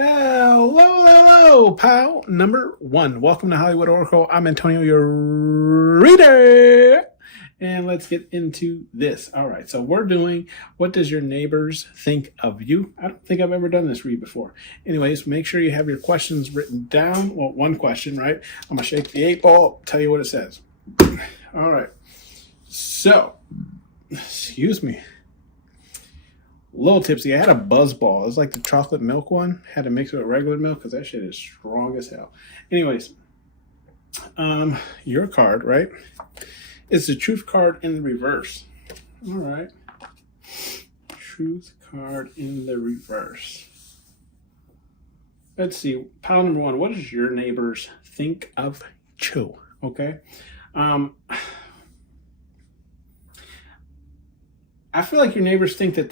Hello, pal. Number one. Welcome to Hollywood Oracle. I'm Antonio, your reader. And let's get into this. All right, so we're doing What Does Your Neighbors Think of You? I don't think I've ever done this read before. Anyways, make sure you have your questions written down. Well, one question, right? I'm going to shake the 8-ball, tell you what it says. All right. So, excuse me. A little tipsy. I had a buzz ball. It was like the chocolate milk one. Had to mix it with regular milk because that shit is strong as hell. Anyways, your card, right? It's the truth card in the reverse. All right. Truth card in the reverse. Let's see. Pile number one. What does your neighbors think of you? Okay. I feel like your neighbors think that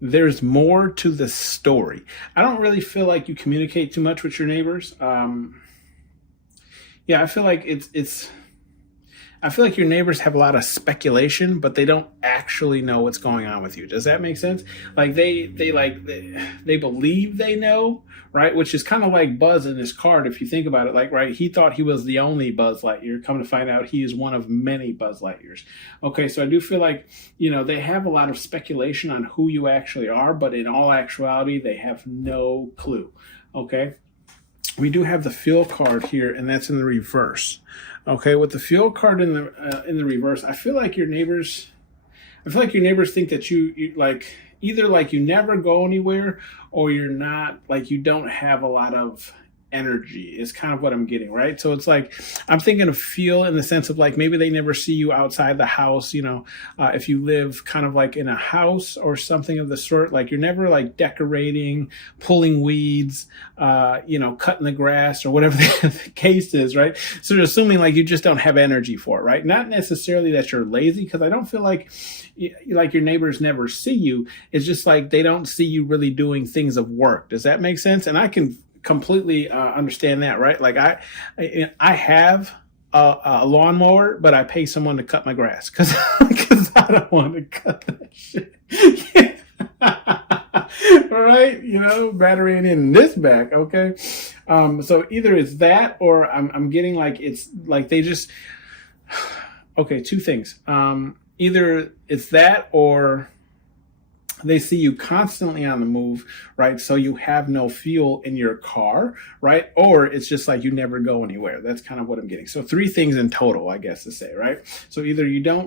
there's more to the story. I don't really feel like you communicate too much with your neighbors. Yeah, I feel like I feel like your neighbors have a lot of speculation, but they don't actually know what's going on with you. Does that make sense? Like they believe they know, right? Which is kind of like Buzz in this card, if you think about it. Like, right, he thought he was the only Buzz Lightyear. Come to find out, he is one of many Buzz Lightyears. Okay, so I do feel like, they have a lot of speculation on who you actually are, but in all actuality, they have no clue. Okay. We do have the feel card here, and that's in the reverse. Okay, with the feel card in the reverse, I feel like your neighbors think that you like either like you never go anywhere, or you're not, like you don't have a lot of energy is kind of what I'm getting, right? So it's like I'm thinking of feel in the sense of like maybe they never see you outside the house, if you live kind of like in a house or something of the sort, like you're never like decorating, pulling weeds, cutting the grass or whatever the case is, right? So they're assuming like you just don't have energy for it, right? Not necessarily that you're lazy, because I don't feel like your neighbors never see you. It's just like they don't see you really doing things of work. Does that make sense? And I can completely understand that, right? Like I have a lawnmower, but I pay someone to cut my grass because I don't want to cut that shit. Right? Battery in this back. Okay. So either it's that, or I'm getting like it's like they just okay. Two things. Either it's that, or they see you constantly on the move, right? So you have no fuel in your car, right? Or it's just like you never go anywhere. That's kind of what I'm getting. So three things in total, I guess to say, right? So either your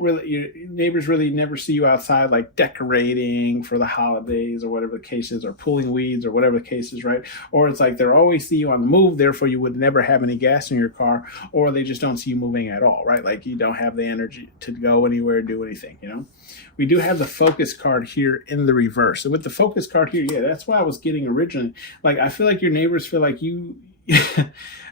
neighbors really never see you outside, like decorating for the holidays or whatever the case is, or pulling weeds or whatever the case is, right? Or it's like they always see you on the move, therefore you would never have any gas in your car, or they just don't see you moving at all, right? Like you don't have the energy to go anywhere, do anything, We do have the focus card here in the reverse. So with the focus card here, yeah, that's what I was getting originally. Like I feel like your neighbors feel like you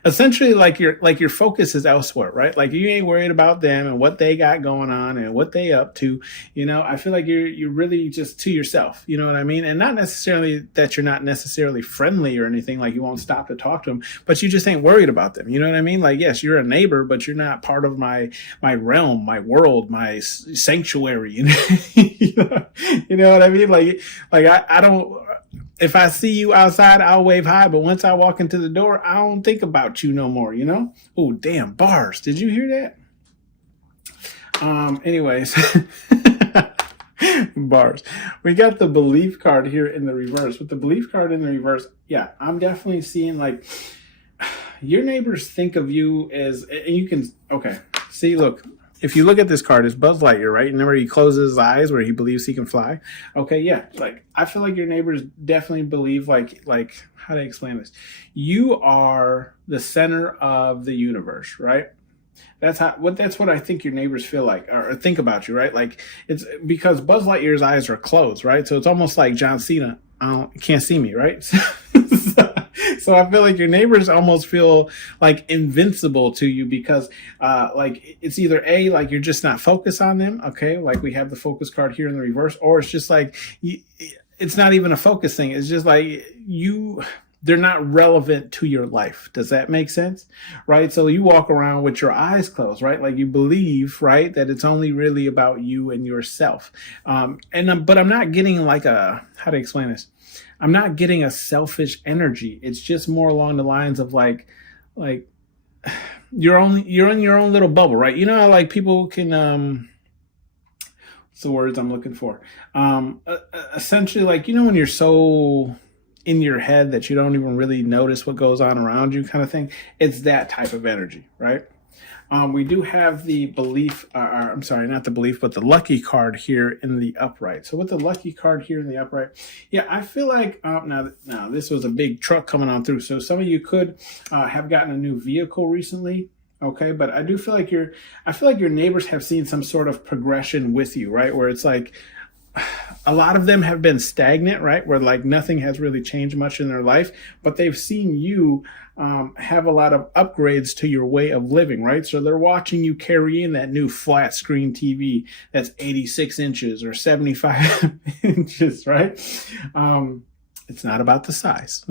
essentially like your focus is elsewhere, right? Like you ain't worried about them and what they got going on and what they up to. I feel like you're really just to yourself. You know what I mean? And not necessarily that you're not necessarily friendly or anything, like you won't stop to talk to them, but you just ain't worried about them. You know what I mean? Like, yes, you're a neighbor, but you're not part of my realm, my world, my sanctuary. You know what I mean? Like I don't. If I see you outside, I'll wave hi, but once I walk into the door, I don't think about you no more, Oh, damn, bars. Did you hear that? Anyways, bars. We got the belief card here in the reverse. With the belief card in the reverse, yeah, I'm definitely seeing like your neighbors think of you as, and you can, okay, see, look. If you look at this card, it's Buzz Lightyear, right? Remember he closes his eyes where he believes he can fly? Okay, yeah. Like, I feel like your neighbors definitely believe, like how do I explain this? You are the center of the universe, right? That's what I think your neighbors feel like or think about you, right? Like it's because Buzz Lightyear's eyes are closed, right? So it's almost like John Cena, can't see me, right? So I feel like your neighbors almost feel like invincible to you because like it's either A, like you're just not focused on them, okay? Like we have the focus card here in the reverse, or it's just like it's not even a focus thing. It's just like they're not relevant to your life. Does that make sense? Right? So you walk around with your eyes closed, right? Like you believe, right, that it's only really about you and yourself. But I'm not getting like how to explain this? I'm not getting a selfish energy. It's just more along the lines of like you're in your own little bubble, right? You know how like people can what's the words I'm looking for? Essentially, like, you know, when you're so in your head that you don't even really notice what goes on around you, kind of thing. It's that type of energy, right? We do have the belief, I'm sorry, not the belief, but the lucky card here in the upright. So with the lucky card here in the upright, yeah, I feel like, now this was a big truck coming on through. So some of you could have gotten a new vehicle recently. Okay, but I feel like your neighbors have seen some sort of progression with you, right? Where it's like, a lot of them have been stagnant, right? Where like nothing has really changed much in their life, but they've seen you have a lot of upgrades to your way of living, right? So they're watching you carry in that new flat screen TV that's 86 inches or 75 inches, right? It's not about the size.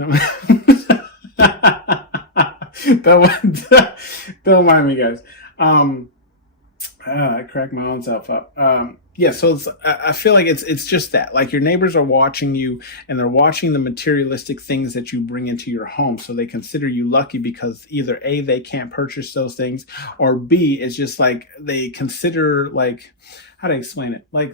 Don't mind me, guys. I cracked my own self up. Yeah, so I feel like it's just that. Like your neighbors are watching you and they're watching the materialistic things that you bring into your home. So they consider you lucky because either A, they can't purchase those things, or B, it's just like they consider, like, how to explain it? Like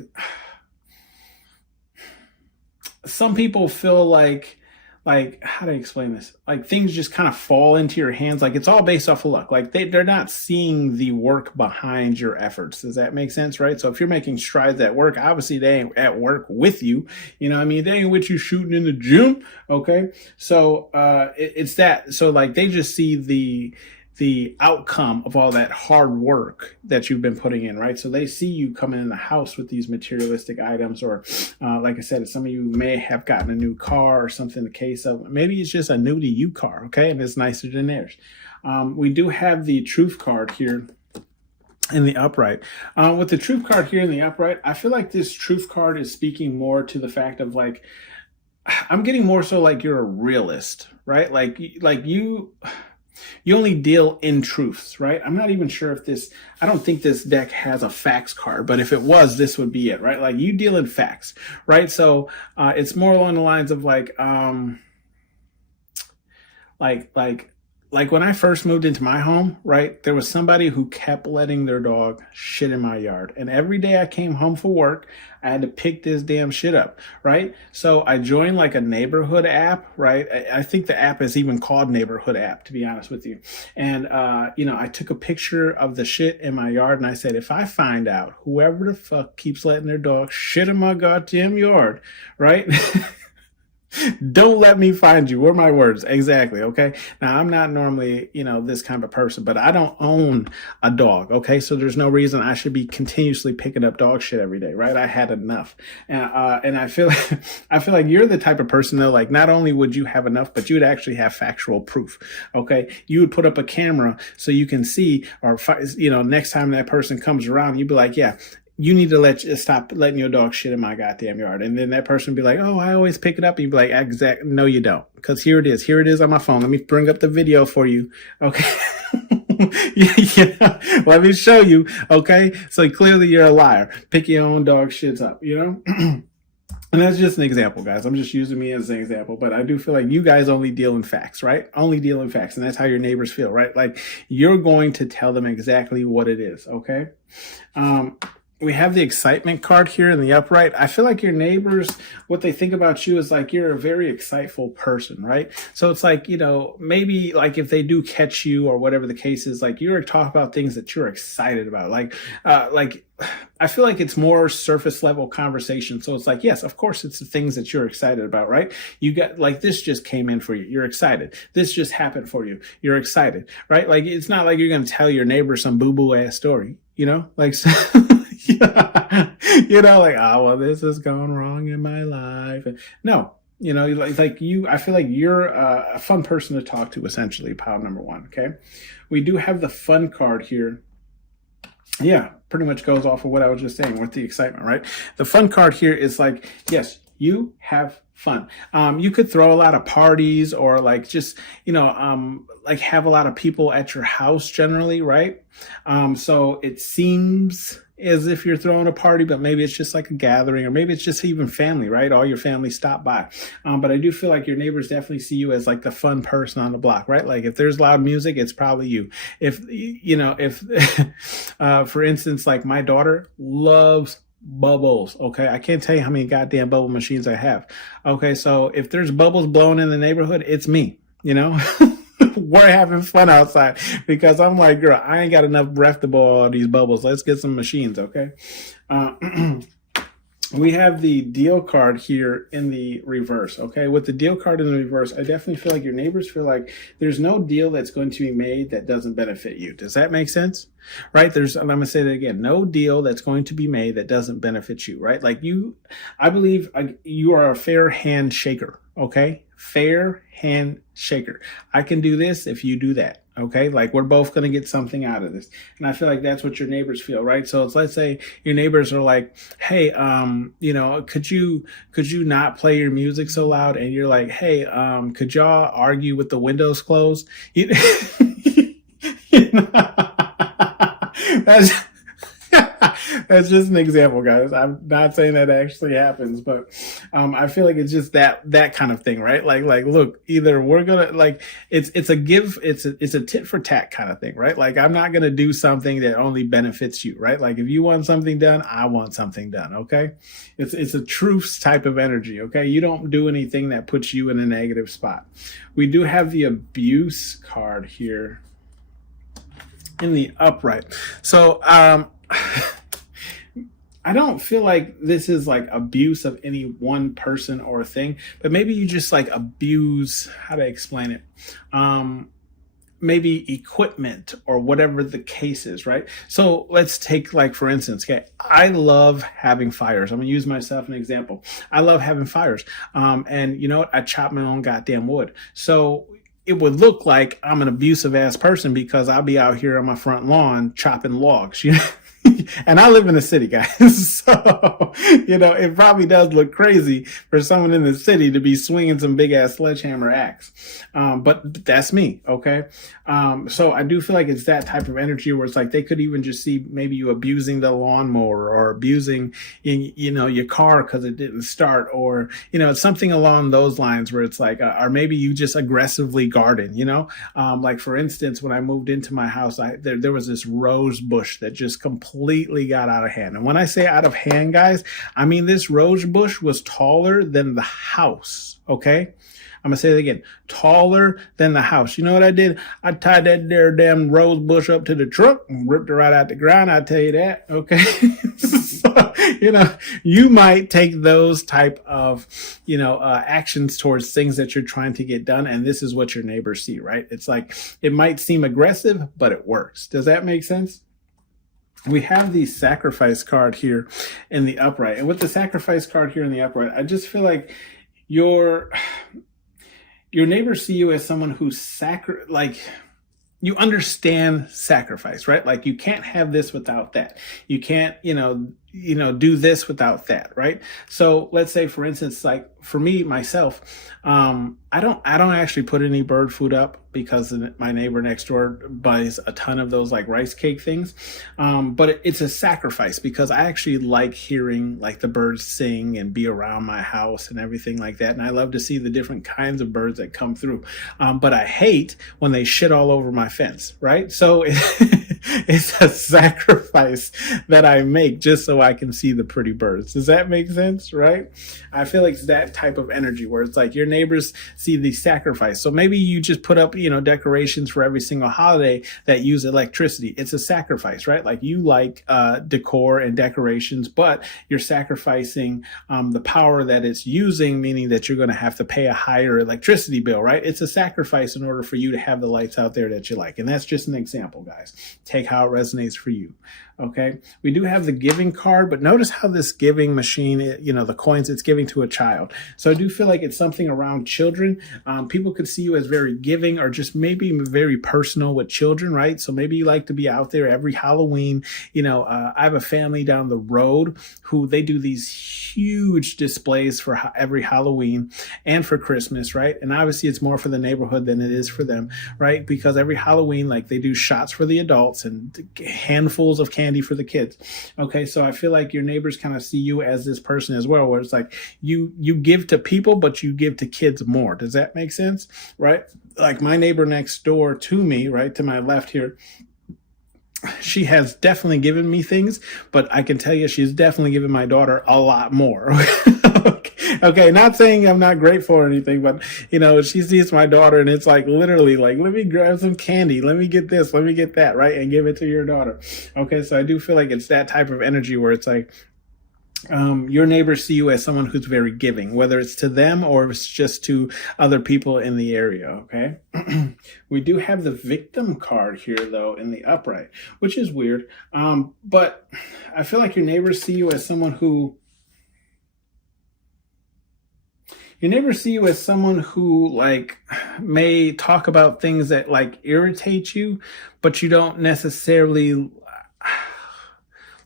some people feel like how to explain this? Like things just kind of fall into your hands. Like it's all based off of luck. Like they're not seeing the work behind your efforts. Does that make sense? Right? So if you're making strides at work, obviously they ain't at work with you. You know what I mean? They ain't with you shooting in the gym. Okay. So, it's that. So like they just see the outcome of all that hard work that you've been putting in, right? So they see you coming in the house with these materialistic items, or like I said, some of you may have gotten a new car or something, the case of maybe it's just a new to you car, okay? And it's nicer than theirs. We do have the truth card here in the upright. With the truth card here in the upright, I feel like this truth card is speaking more to the fact of like, I'm getting more so like you're a realist, right? Like you only deal in truths, right? I'm not even sure if I don't think this deck has a facts card, but if it was, this would be it, right? Like you deal in facts, right? So, it's more along the lines of like when I first moved into my home, right, there was somebody who kept letting their dog shit in my yard. And every day I came home from work, I had to pick this damn shit up, right? So I joined like a neighborhood app, right? I think the app is even called Neighborhood App, to be honest with you. And, I took a picture of the shit in my yard and I said, if I find out whoever the fuck keeps letting their dog shit in my goddamn yard, right? Don't let me find you. Were my words. Exactly. Okay. Now I'm not normally, this kind of person, but I don't own a dog. Okay. So there's no reason I should be continuously picking up dog shit every day. Right. I had enough. And I feel like you're the type of person though, like not only would you have enough, but you would actually have factual proof. Okay. You would put up a camera so you can see, or, next time that person comes around, you'd be like, yeah, you need to stop letting your dog shit in my goddamn yard. And then that person would be like, oh, I always pick it up. And you'd be like, no, you don't. Because here it is. Here it is on my phone. Let me bring up the video for you. Okay. Yeah. Let me show you. Okay. So clearly you're a liar. Pick your own dog shits up, And that's just an example, guys. I'm just using me as an example, but I do feel like you guys only deal in facts, right? Only deal in facts. And that's how your neighbors feel, right? Like you're going to tell them exactly what it is. Okay. We have the excitement card here in the upright. I feel like your neighbors, what they think about you is like you're a very exciteful person, right? So it's like, maybe like if they do catch you or whatever the case is, like you're talking about things that you're excited about. Like I feel like it's more surface level conversation. So it's like, yes, of course, it's the things that you're excited about, right? You got like this just came in for you. You're excited. This just happened for you. You're excited, right? Like it's not like you're going to tell your neighbor some boo-boo ass story, like, like, oh, well, this has gone wrong in my life. No, I feel like you're a fun person to talk to, essentially, pile number one. Okay. We do have the fun card here. Yeah, pretty much goes off of what I was just saying with the excitement, right? The fun card here is like, yes, You have fun. You could throw a lot of parties or like just, like have a lot of people at your house generally, right? So it seems as if you're throwing a party, but maybe it's just like a gathering, or maybe it's just even family, right? All your family stop by. But I do feel like your neighbors definitely see you as like the fun person on the block, right? Like if there's loud music, it's probably you. If for instance, like my daughter loves bubbles. Okay. I can't tell you how many goddamn bubble machines I have. Okay. So if there's bubbles blowing in the neighborhood, it's me, we're having fun outside because I'm like, girl, I ain't got enough breath to blow all these bubbles. Let's get some machines. Okay. We have the deal card here in the reverse. Okay. With the deal card in the reverse, I definitely feel like your neighbors feel like there's no deal that's going to be made that doesn't benefit you. Does that make sense? Right? And I'm going to say that again, no deal that's going to be made that doesn't benefit you, right? Like I believe you are a fair hand shaker. Okay. Fair hand shaker. I can do this if you do that. Okay. Like we're both going to get something out of this. And I feel like that's what your neighbors feel, right? So let's say your neighbors are like, hey, could you not play your music so loud? And you're like, hey, could y'all argue with the windows closed? That's that's just an example, guys. I'm not saying that actually happens, but I feel like it's just that kind of thing, right? Like look, either we're gonna like it's a tit for tat kind of thing, right? Like I'm not gonna do something that only benefits you, right? Like if you want something done, I want something done. Okay, it's a truce type of energy. Okay, you don't do anything that puts you in a negative spot. We do have the abuse card here in the upright. So I don't feel like this is like abuse of any one person or thing, but maybe you just like abuse, how to explain it? Maybe equipment or whatever the case is, right? So let's take like, for instance, okay, I love having fires. I'm gonna use myself an example. I love having fires. And you know what? I chop my own goddamn wood. So it would look like I'm an abusive ass person because I'll be out here on my front lawn chopping logs, and I live in the city, guys. So, it probably does look crazy for someone in the city to be swinging some big ass sledgehammer axe. But that's me. Okay. So I do feel like it's that type of energy where it's like they could even just see maybe you abusing the lawnmower or abusing, your car because it didn't start, or, something along those lines where it's like, or maybe you just aggressively garden, like for instance, when I moved into my house, there was this rose bush that just completely got out of hand. And when I say out of hand, guys, I mean this rose bush was taller than the house. Okay. I'm going to say it again. Taller than the house. You know what I did? I tied that there damn rose bush up to the truck and ripped it right out the ground. I'll tell you that. Okay. So, you might take those type of, actions towards things that you're trying to get done. And this is what your neighbors see, right? It's like, it might seem aggressive, but it works. Does that make sense? We have the sacrifice card here in the upright. And with the sacrifice card here in the upright, I just feel like your neighbors see you as someone who's you understand sacrifice, right? Like you can't have this without that. You can't, do this without that, right? So let's say, for instance, like for me, myself, I don't actually put any bird food up because my neighbor next door buys a ton of those like rice cake things. But it's a sacrifice because I actually like hearing like the birds sing and be around my house and everything like that. And I love to see the different kinds of birds that come through. But I hate when they shit all over my fence, right? So it's a sacrifice that I make just so I can see the pretty birds. Does that make sense? Right? I feel like it's that type of energy where it's like your neighbors see the sacrifice. So maybe you just put up, decorations for every single holiday that use electricity. It's a sacrifice, right? Like you like decor and decorations, but you're sacrificing the power that it's using, meaning that you're going to have to pay a higher electricity bill, right? It's a sacrifice in order for you to have the lights out there that you like. And that's just an example, guys. Take how it resonates for you. Okay. We do have the giving card, but notice how this giving machine, the coins it's giving to a child. So I do feel like it's something around children. People could see you as very giving or just maybe very personal with children, right? So maybe you like to be out there every Halloween. I have a family down the road who they do these huge displays for every Halloween and for Christmas, right? And obviously it's more for the neighborhood than it is for them, right? Because every Halloween, like they do shots for the adults and handfuls of candy for the kids. Okay, so I feel like your neighbors kind of see you as this person as well, where it's like you give to people, but you give to kids more. Does that make sense? Right? Like my neighbor next door to me, right to my left here, she has definitely given me things, but I can tell you she's definitely given my daughter a lot more. Okay, not saying I'm not grateful or anything, but she sees my daughter and it's like literally like, let me grab some candy, let me get this, let me get that, right? And give it to your daughter. Okay, so I do feel like it's that type of energy where it's like, your neighbors see you as someone who's very giving, whether it's to them or if it's just to other people in the area. Okay. We do have the victim card here though in the upright, which is weird. But I feel like your neighbors see you as someone who like may talk about things that like irritate you, but you don't necessarily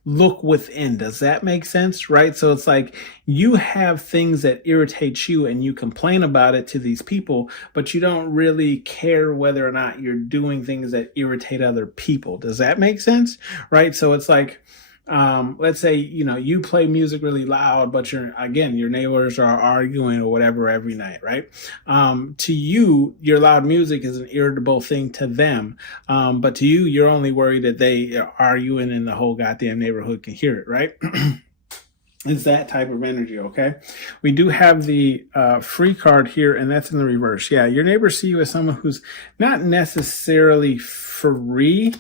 look within. Does that make sense? Right? So it's like you have things that irritate you and you complain about it to these people, but you don't really care whether or not you're doing things that irritate other people. Does that make sense? Right? So it's like, let's say, you play music really loud, but your neighbors are arguing or whatever every night, right? To you, your loud music is an irritable thing to them. But to you, you're only worried that they are arguing and the whole goddamn neighborhood can hear it, right? It's that type of energy, okay? We do have the free card here, and that's in the reverse. Yeah, your neighbors see you as someone who's not necessarily free.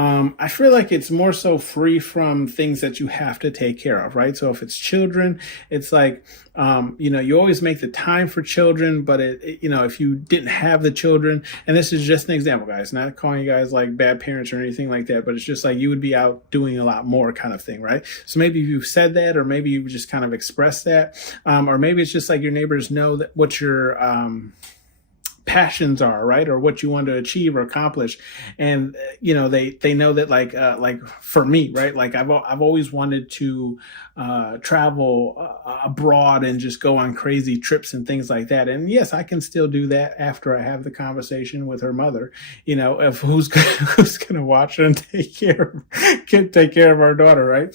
I feel like it's more so free from things that you have to take care of, right? So if it's children, it's like, you always make the time for children, but if you didn't have the children, and this is just an example, guys, not calling you guys like bad parents or anything like that, but it's just like you would be out doing a lot more kind of thing, right? So maybe you've said that, or maybe you've just kind of expressed that, or maybe it's just like your neighbors know that what your, passions are, right? Or what you want to achieve or accomplish. And, they know that like for me, right? Like I've always wanted to, travel abroad and just go on crazy trips and things like that. And yes, I can still do that after I have the conversation with her mother, of who's going to watch her and take care of our daughter. Right.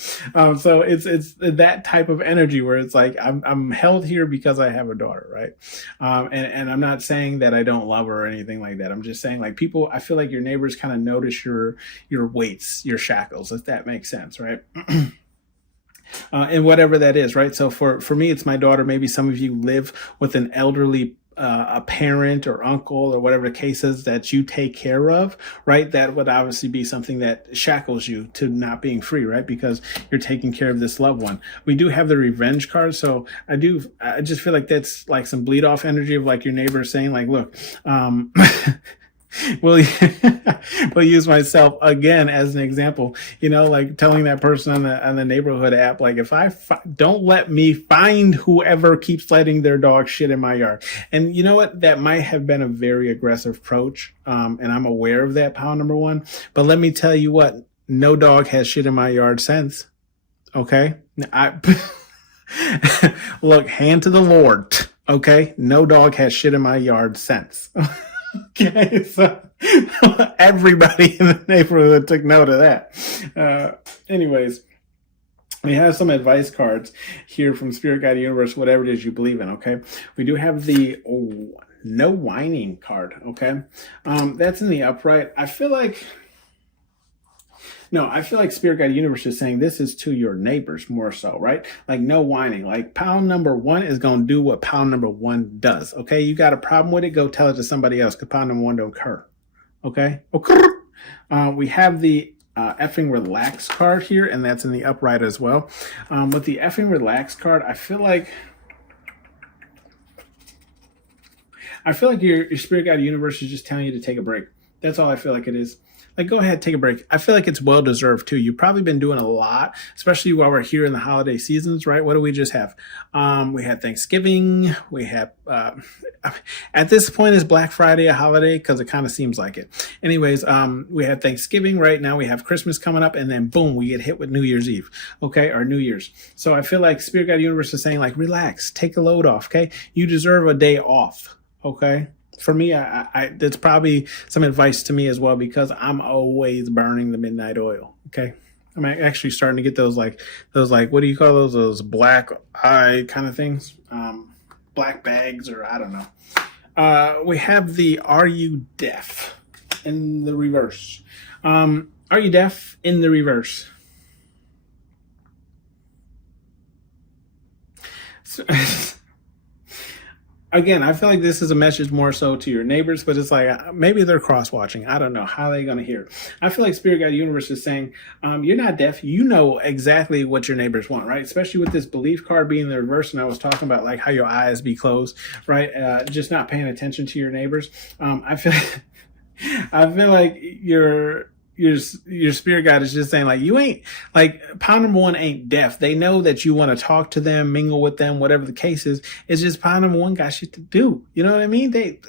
So it's that type of energy where it's like, I'm held here because I have a daughter. Right. And I'm not saying that I don't love her or anything like that. I'm just saying like I feel like your neighbors kind of notice your weights, your shackles, if that makes sense. Right. And whatever that is, right? So for me, it's my daughter. Maybe some of you live with an elderly a parent or uncle or whatever the case is that you take care of, right? That would obviously be something that shackles you to not being free, right? Because you're taking care of this loved one. We do have the revenge card. So I just feel like that's like some bleed off energy of like your neighbor saying like, look, we'll use myself again as an example, like telling that person on the neighborhood app, like if don't let me find whoever keeps letting their dog shit in my yard. And you know what? That might have been a very aggressive approach. And I'm aware of that, pal number one. But let me tell you what, no dog has shit in my yard since. Okay. Look, hand to the Lord. Okay. No dog has shit in my yard since. Okay, so everybody in the neighborhood took note of that. Anyways, we have some advice cards here from Spirit Guide Universe, whatever it is you believe in, okay? We do have the no whining card, okay? That's in the upright. I feel like Spirit Guide Universe is saying this is to your neighbors more so, right? Like no whining. Like pound number one is going to do what pound number one does, okay? You got a problem with it, go tell it to somebody else because pound number one don't occur, okay? We have the effing relax card here, and that's in the upright as well. With the effing relax card, I feel like your Spirit Guide Universe is just telling you to take a break. That's all I feel like it is. like go ahead, take a break. I feel like it's well deserved too. You've probably been doing a lot, especially while we're here in the holiday seasons, right? What do we just have? We had Thanksgiving. We have at this point is Black Friday a holiday because it kind of seems like it. Anyways, we had Thanksgiving. Right now we have Christmas coming up, and then boom, we get hit with New Year's Eve. Okay, or New Year's. So I feel like Spirit Guide Universe is saying like, relax, take a load off. Okay, you deserve a day off. Okay. For me, I that's probably some advice to me as well because I'm always burning the midnight oil. Okay, I'm actually starting to get those like what do you call those black eye kind of things, black bags or I don't know. We have the Are You Deaf in the reverse. Are you deaf in the reverse? So, again, I feel like this is a message more so to your neighbors, but it's like maybe they're cross-watching. I don't know. How are they going to hear it? I feel like Spirit Guide Universe is saying, you're not deaf. You know exactly what your neighbors want, right? Especially with this belief card being the reverse. And I was talking about like how your eyes be closed, right? Just not paying attention to your neighbors. I feel like your spirit guide is just saying like you ain't like pound number one ain't deaf. They know that you want to talk to them, mingle with them, whatever the case is. It's just pound number one got shit to do. You know what I mean? They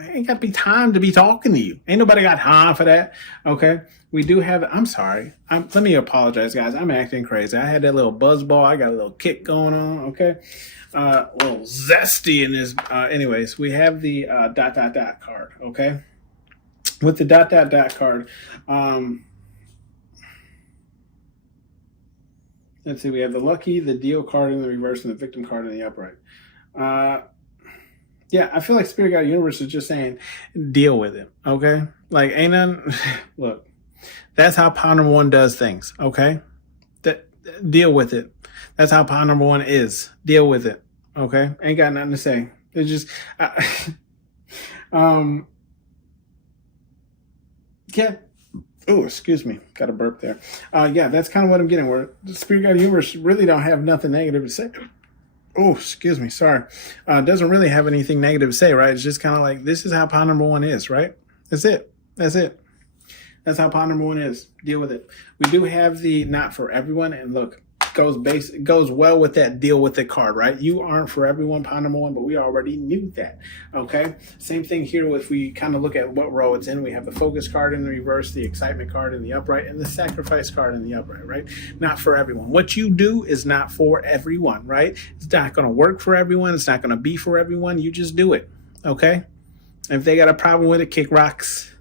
ain't got to be time to be talking to you. Ain't nobody got time for that. Okay. We do have, I'm sorry. Let me apologize, guys. I'm acting crazy. I had that little buzz ball. I got a little kick going on. Okay. A little zesty in this. Anyways, we have the ... card. Okay. With the ... card, let's see, we have the lucky, the deal card in the reverse, and the victim card in the upright. Yeah, I feel like Spirit Guide Universe is just saying, deal with it, okay? Like, ain't none, look, that's how pound number one does things, okay? Deal with it. That's how pound number one is. Deal with it, okay? Ain't got nothing to say. It's just, yeah. Oh, excuse me. Got a burp there. Yeah, that's kind of what I'm getting. Where the Spirit Guide Universe really don't have nothing negative to say. Oh, excuse me. Sorry. Doesn't really have anything negative to say, right? It's just kind of like, this is how pound number one is, right? That's it. That's it. That's how pound number one is. Deal with it. We do have the not for everyone. And look, goes well with that deal with the card, right? You aren't for everyone, pound number one, but we already knew that. Okay. Same thing here. If we kind of look at what row it's in, we have the focus card in the reverse, the excitement card in the upright, and the sacrifice card in the upright, right? Not for everyone. What you do is not for everyone, right? It's not going to work for everyone. It's not going to be for everyone. You just do it. Okay. If they got a problem with it, kick rocks.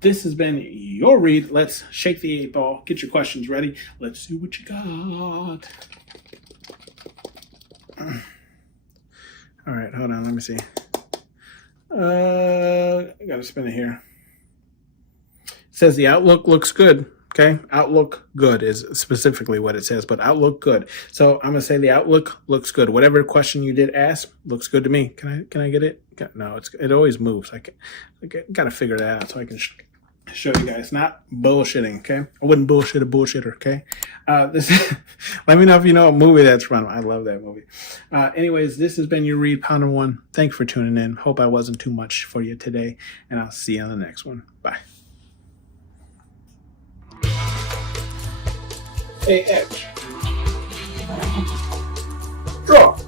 This has been your read. Let's shake the 8-ball. Get your questions ready. Let's see what you got. All right, hold on. Let me see. I got to spin it here. It says the outlook looks good. Okay, outlook good is specifically what it says, but outlook good. So I'm gonna say the outlook looks good. Whatever question you did ask looks good to me. Can I get it? No, it always moves. I got to figure that out so I can show you guys. Not bullshitting. Okay, I wouldn't bullshit a bullshitter. Okay, let me know if you know what movie that's from. I love that movie. Anyways, this has been your read, Pounder One. Thanks for tuning in. Hope I wasn't too much for you today, and I'll see you on the next one. Bye. AH. Draw.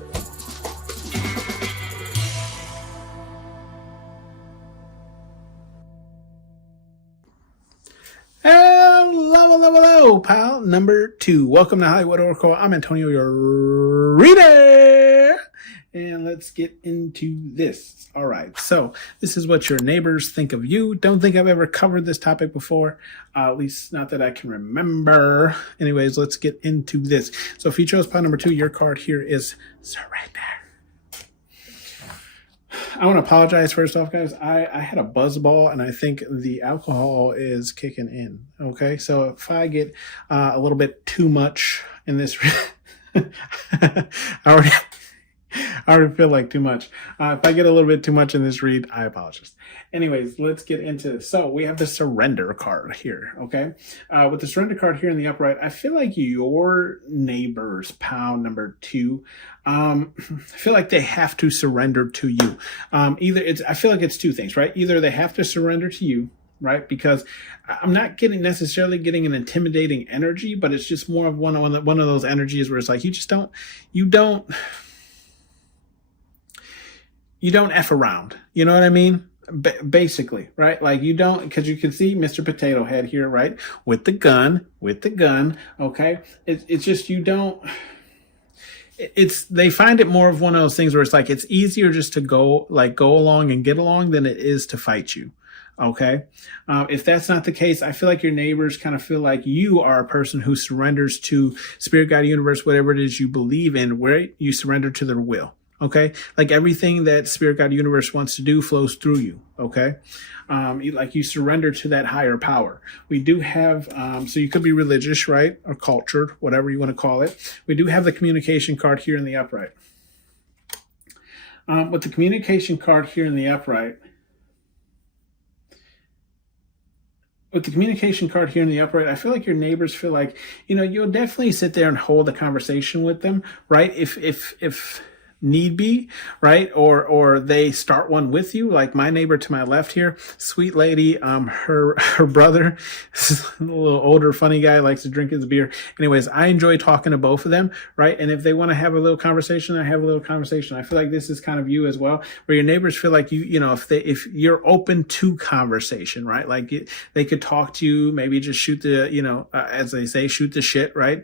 Hello, pal. Number 2. Welcome to Hollywood Oracle. I'm Antonio, your reader. And let's get into this. All right. So this is what your neighbors think of you. Don't think I've ever covered this topic before. At least not that I can remember. Anyways, let's get into this. So if you chose pile number 2, your card here is surrender. I want to apologize first off, guys. I had a buzz ball, and I think the alcohol is kicking in. Okay. So if I get a little bit too much in this, I I already feel like too much. If I get a little bit too much in this read, I apologize. Anyways, let's get into this. So we have the surrender card here, okay? With the surrender card here in the upright, I feel like your neighbors, pound number 2, I feel like they have to surrender to you. I feel like it's two things, right? Either they have to surrender to you, right? Because I'm not necessarily getting an intimidating energy, but it's just more of one of those energies where it's like you don't F around. You know what I mean? Basically, right? Like you don't, because you can see Mr. Potato Head here, right? With the gun, okay? It's just, you don't, they find it more of one of those things where it's like, it's easier just to go along and get along than it is to fight you. Okay. If that's not the case, I feel like your neighbors kind of feel like you are a person who surrenders to spirit, God, universe, whatever it is you believe in, where you surrender to their will. Okay. Like everything that spirit, God, universe wants to do flows through you. Okay. Like you surrender to that higher power. We do have, so you could be religious, right? Or cultured, whatever you want to call it. We do have the communication card here in the upright. With the communication card here in the upright, I feel like your neighbors feel like, you'll definitely sit there and hold a conversation with them, right? If need be, right? Or they start one with you, like my neighbor to my left here, sweet lady, her brother, a little older, funny guy, likes to drink his beer. Anyways, I enjoy talking to both of them, right? And if they want to have a little conversation, I have a little conversation. I feel like this is kind of you as well, where your neighbors feel like if you're open to conversation, right? Like they could talk to you, maybe just shoot the, as they say, shoot the shit, right?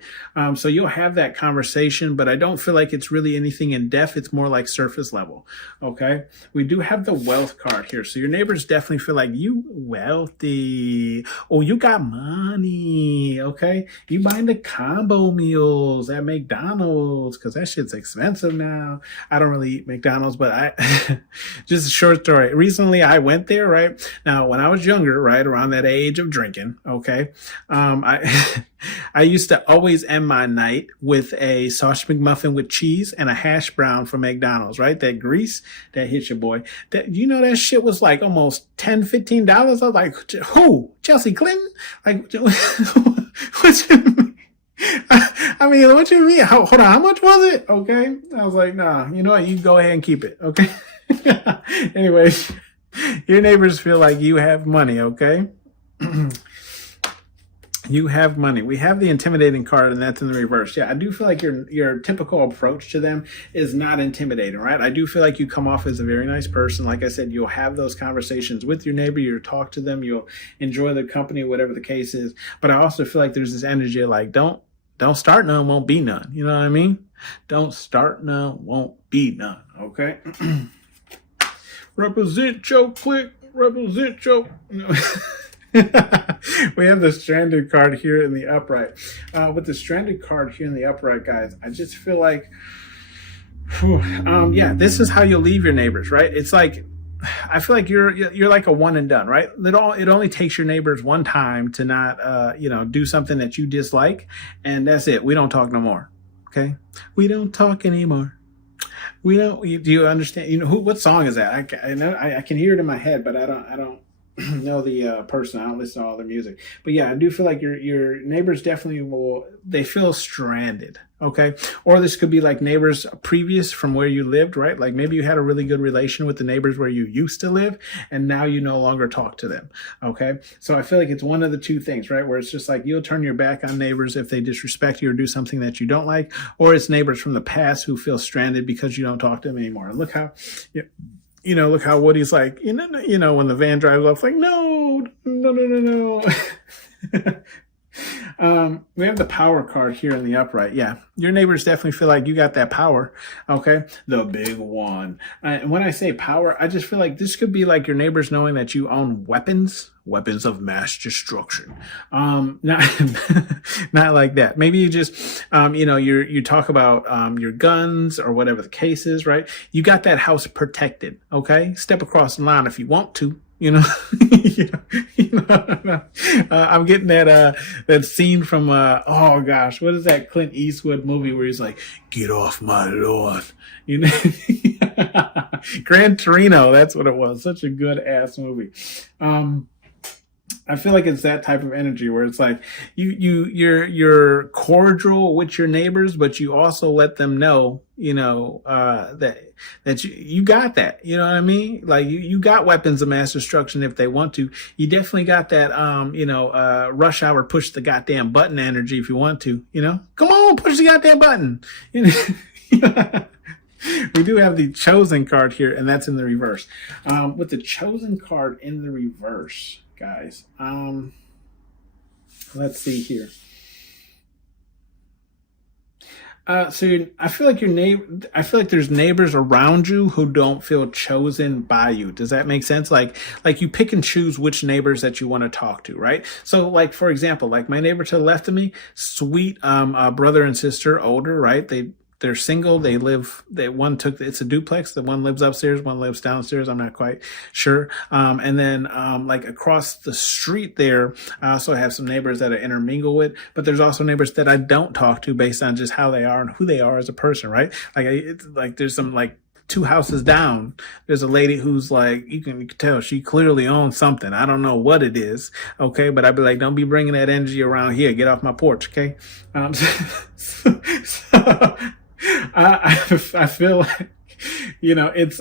So you'll have that conversation, but I don't feel like it's really anything in depth. It's more like surface level. Okay. We do have the wealth card here. So your neighbors definitely feel like you wealthy. Oh, you got money. Okay. You buying the combo meals at McDonald's because that shit's expensive now. I don't really eat McDonald's, but just a short story. Recently I went there, right? Now, when I was younger, right around that age of drinking, okay. I used to always end my night with a sausage McMuffin with cheese and a hash brown from McDonald's, right? That grease that hits your boy. That shit was like almost $10, $15. I was like, who? Chelsea Clinton? Like, what you mean? I mean, what you mean? Hold on, how much was it? Okay. I was like, nah, you know what? You go ahead and keep it. Okay. Anyways, your neighbors feel like you have money. Okay. You have money. We have the intimidating card, and that's in the reverse. Yeah, I do feel like your typical approach to them is not intimidating, right? I do feel like you come off as a very nice person. Like I said, you'll have those conversations with your neighbor. You'll talk to them. You'll enjoy their company, whatever the case is. But I also feel like there's this energy of like, don't start none, won't be none. You know what I mean? Don't start none, won't be none. Okay? Represent your clique. Represent your... We have the stranded card here in the upright. With the stranded card here in the upright, guys, I just feel like, this is how you'll leave your neighbors, right? It's like, I feel like you're like a one and done, right? It only takes your neighbors one time to not, do something that you dislike, and that's it. We don't talk no more. Okay, we don't talk anymore. We don't. Do you understand? What song is that? I know I can hear it in my head, but I don't know the person. I don't listen to all the music. But yeah, I do feel like your neighbors definitely they feel stranded. Okay. Or this could be like neighbors previous from where you lived, right? Like maybe you had a really good relation with the neighbors where you used to live, and now you no longer talk to them. Okay. So I feel like it's one of the two things, right? Where it's just like you'll turn your back on neighbors if they disrespect you or do something that you don't like, or it's neighbors from the past who feel stranded because you don't talk to them anymore. And look how, look how Woody's like, when the van drives off, like, no. We have the power card here in the upright. Yeah, your neighbors definitely feel like you got that power. Okay, the big one. And when I say power, I just feel like this could be like your neighbors knowing that you own weapons of mass destruction. Not not like that. Maybe you just, you talk about your guns or whatever the case is, right? You got that house protected. Okay, step across the line if you want to. You I'm getting that scene from oh gosh, what is that Clint Eastwood movie where he's like, "Get off my lawn," you know? Gran Torino, that's what it was. Such a good ass movie. I feel like it's that type of energy where it's like you're cordial with your neighbors, but you also let them know, that you got that. You know what I mean? Like you got weapons of mass destruction if they want to. You definitely got that rush hour push the goddamn button energy if you want to. Come on, push the goddamn button. We do have the chosen card here, and that's in the reverse. With the chosen card in the reverse, guys, let's see here. So I feel like there's neighbors around you who don't feel chosen by you. Does that make sense? Like you pick and choose which neighbors that you want to talk to, right? So like, for example, like my neighbor to the left of me, sweet, brother and sister, older, right? They're single. It's a duplex. The one lives upstairs, one lives downstairs. I'm not quite sure. And then, like across the street there, I also have some neighbors that I intermingle with, but there's also neighbors that I don't talk to based on just how they are and who they are as a person, right? Like there's some like 2 houses down, there's a lady who's like, you can tell she clearly owns something. I don't know what it is. Okay. But I'd be like, don't be bringing that energy around here. Get off my porch. Okay. I feel like, it's,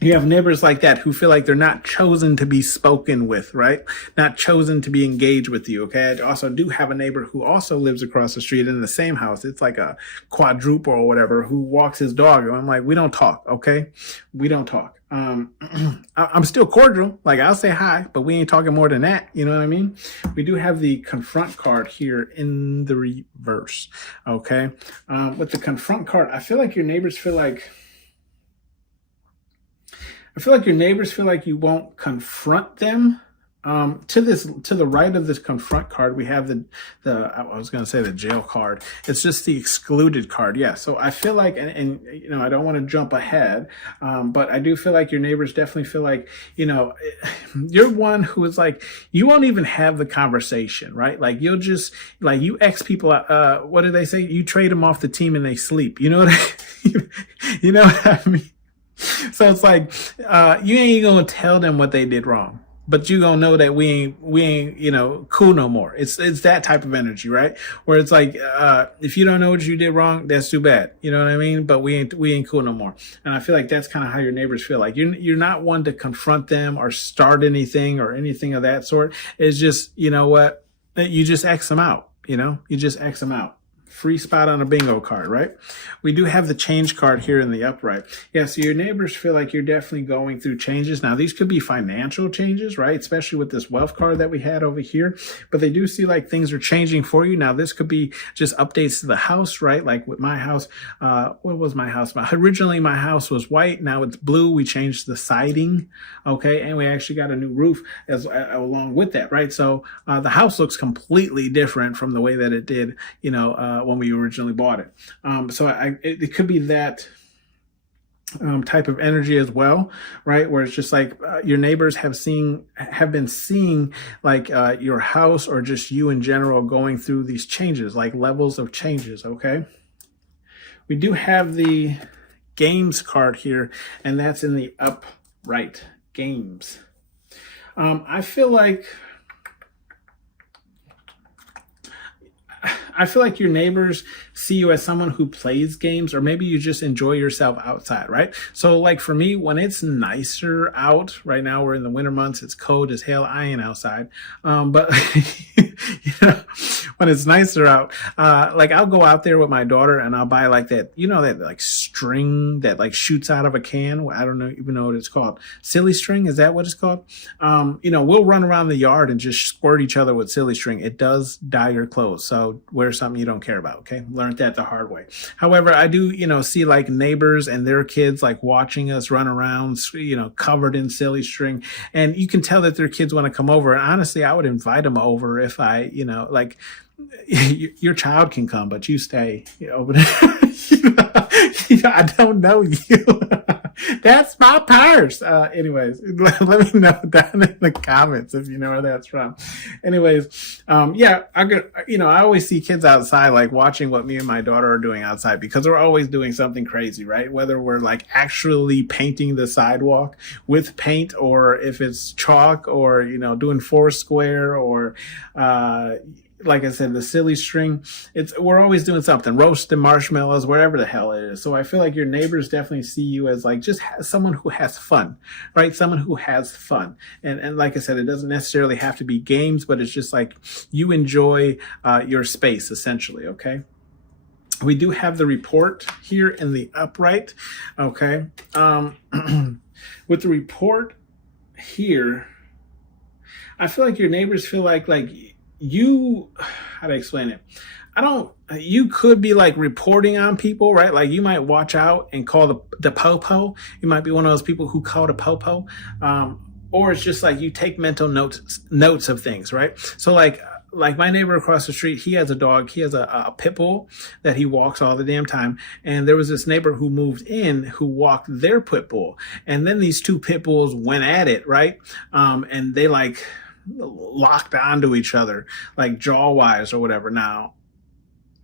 you have neighbors like that who feel like they're not chosen to be spoken with, right? Not chosen to be engaged with you. Okay. I also do have a neighbor who also lives across the street in the same house. It's like a quadruple or whatever, who walks his dog. And I'm like, we don't talk. Okay. We don't talk. I'm still cordial. Like I'll say hi, but we ain't talking more than that. You know what I mean? We do have the confront card here in the reverse. Okay. With the confront card, I feel like your neighbors feel like you won't confront them. To the right of this confront card, we have I was going to say the jail card. It's just the excluded card. Yeah. So I feel like, and I don't want to jump ahead, but I do feel like your neighbors definitely feel like, you're one who is like, you won't even have the conversation, right? Like you'll just, like you X people, what do they say? You trade them off the team and they sleep. You know what I mean? So it's like, you ain't gonna tell them what they did wrong, but you gonna know that we ain't, cool no more. It's that type of energy, right? Where it's like, if you don't know what you did wrong, that's too bad. You know what I mean? But we ain't cool no more. And I feel like that's kind of how your neighbors feel. Like you're not one to confront them or start anything or anything of that sort. It's just, you know what? You just X them out, you just X them out. Free spot on a bingo card, right? We do have the change card here in the upright. Yeah, so your neighbors feel like you're definitely going through changes. Now, these could be financial changes, right? Especially with this wealth card that we had over here. But they do see like things are changing for you. Now, this could be just updates to the house, right? Like with my house, what was my house? Originally, my house was white. Now it's blue. We changed the siding, okay? And we actually got a new roof along with that, right? So the house looks completely different from the way that it did, when we originally bought it. So it could be that type of energy as well, right? Where it's just like your neighbors have been seeing like your house or just you in general going through these changes, like levels of changes, okay? We do have the games card here, and that's in the upright, games. I feel like your neighbors see you as someone who plays games, or maybe you just enjoy yourself outside, right? So like for me, when it's nicer out, right now we're in the winter months, it's cold as hell, I ain't outside. But when it's nicer out, like I'll go out there with my daughter and I'll buy like that, that like string that like shoots out of a can. I don't even know what it's called. Silly string, is that what it's called? We'll run around the yard and just squirt each other with silly string. It does dye your clothes. So wear something you don't care about. Okay. Learned that the hard way. However, I do, see like neighbors and their kids like watching us run around, covered in silly string. And you can tell that their kids want to come over. And honestly, I would invite them over if I, like your child can come, but you stay over there. I don't know you. That's my purse. Anyways, let me know down in the comments if you know where that's from. Anyways, yeah, I always see kids outside, like watching what me and my daughter are doing outside, because we're always doing something crazy, right? Whether we're like actually painting the sidewalk with paint, or if it's chalk, or, doing Foursquare, or, like I said, the silly string. We're always doing something, roasting marshmallows, whatever the hell it is. So I feel like your neighbors definitely see you as like just someone who has fun, right? Someone who has fun. And like I said, it doesn't necessarily have to be games, but it's just like you enjoy your space, essentially. Okay. We do have the report here in the upright. Okay. With the report here, I feel like your neighbors feel like you, how to explain it? You could be like reporting on people, right? Like you might watch out and call the popo. You might be one of those people who call the popo. Or it's just like you take mental notes of things, right? So like my neighbor across the street, he has a dog. He has a pit bull that he walks all the damn time. And there was this neighbor who moved in who walked their pit bull. And then these two pit bulls went at it, right? And they like locked onto each other, like jaw wise or whatever. Now,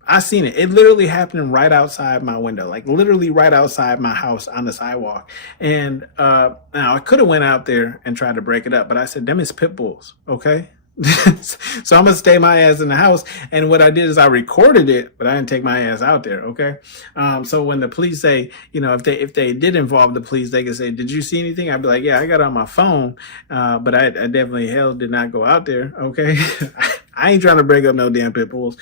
I seen it. It literally happened right outside my window, like literally right outside my house on the sidewalk. And now I could have went out there and tried to break it up, but I said, them is pit bulls, okay? So I'm gonna stay my ass in the house. And what I did is I recorded it, but I didn't take my ass out there. Okay. So when the police say, if they did involve the police, they can say, did you see anything? I'd be like, yeah, I got it on my phone. But I definitely did not go out there. Okay. I ain't trying to break up no damn pit bulls.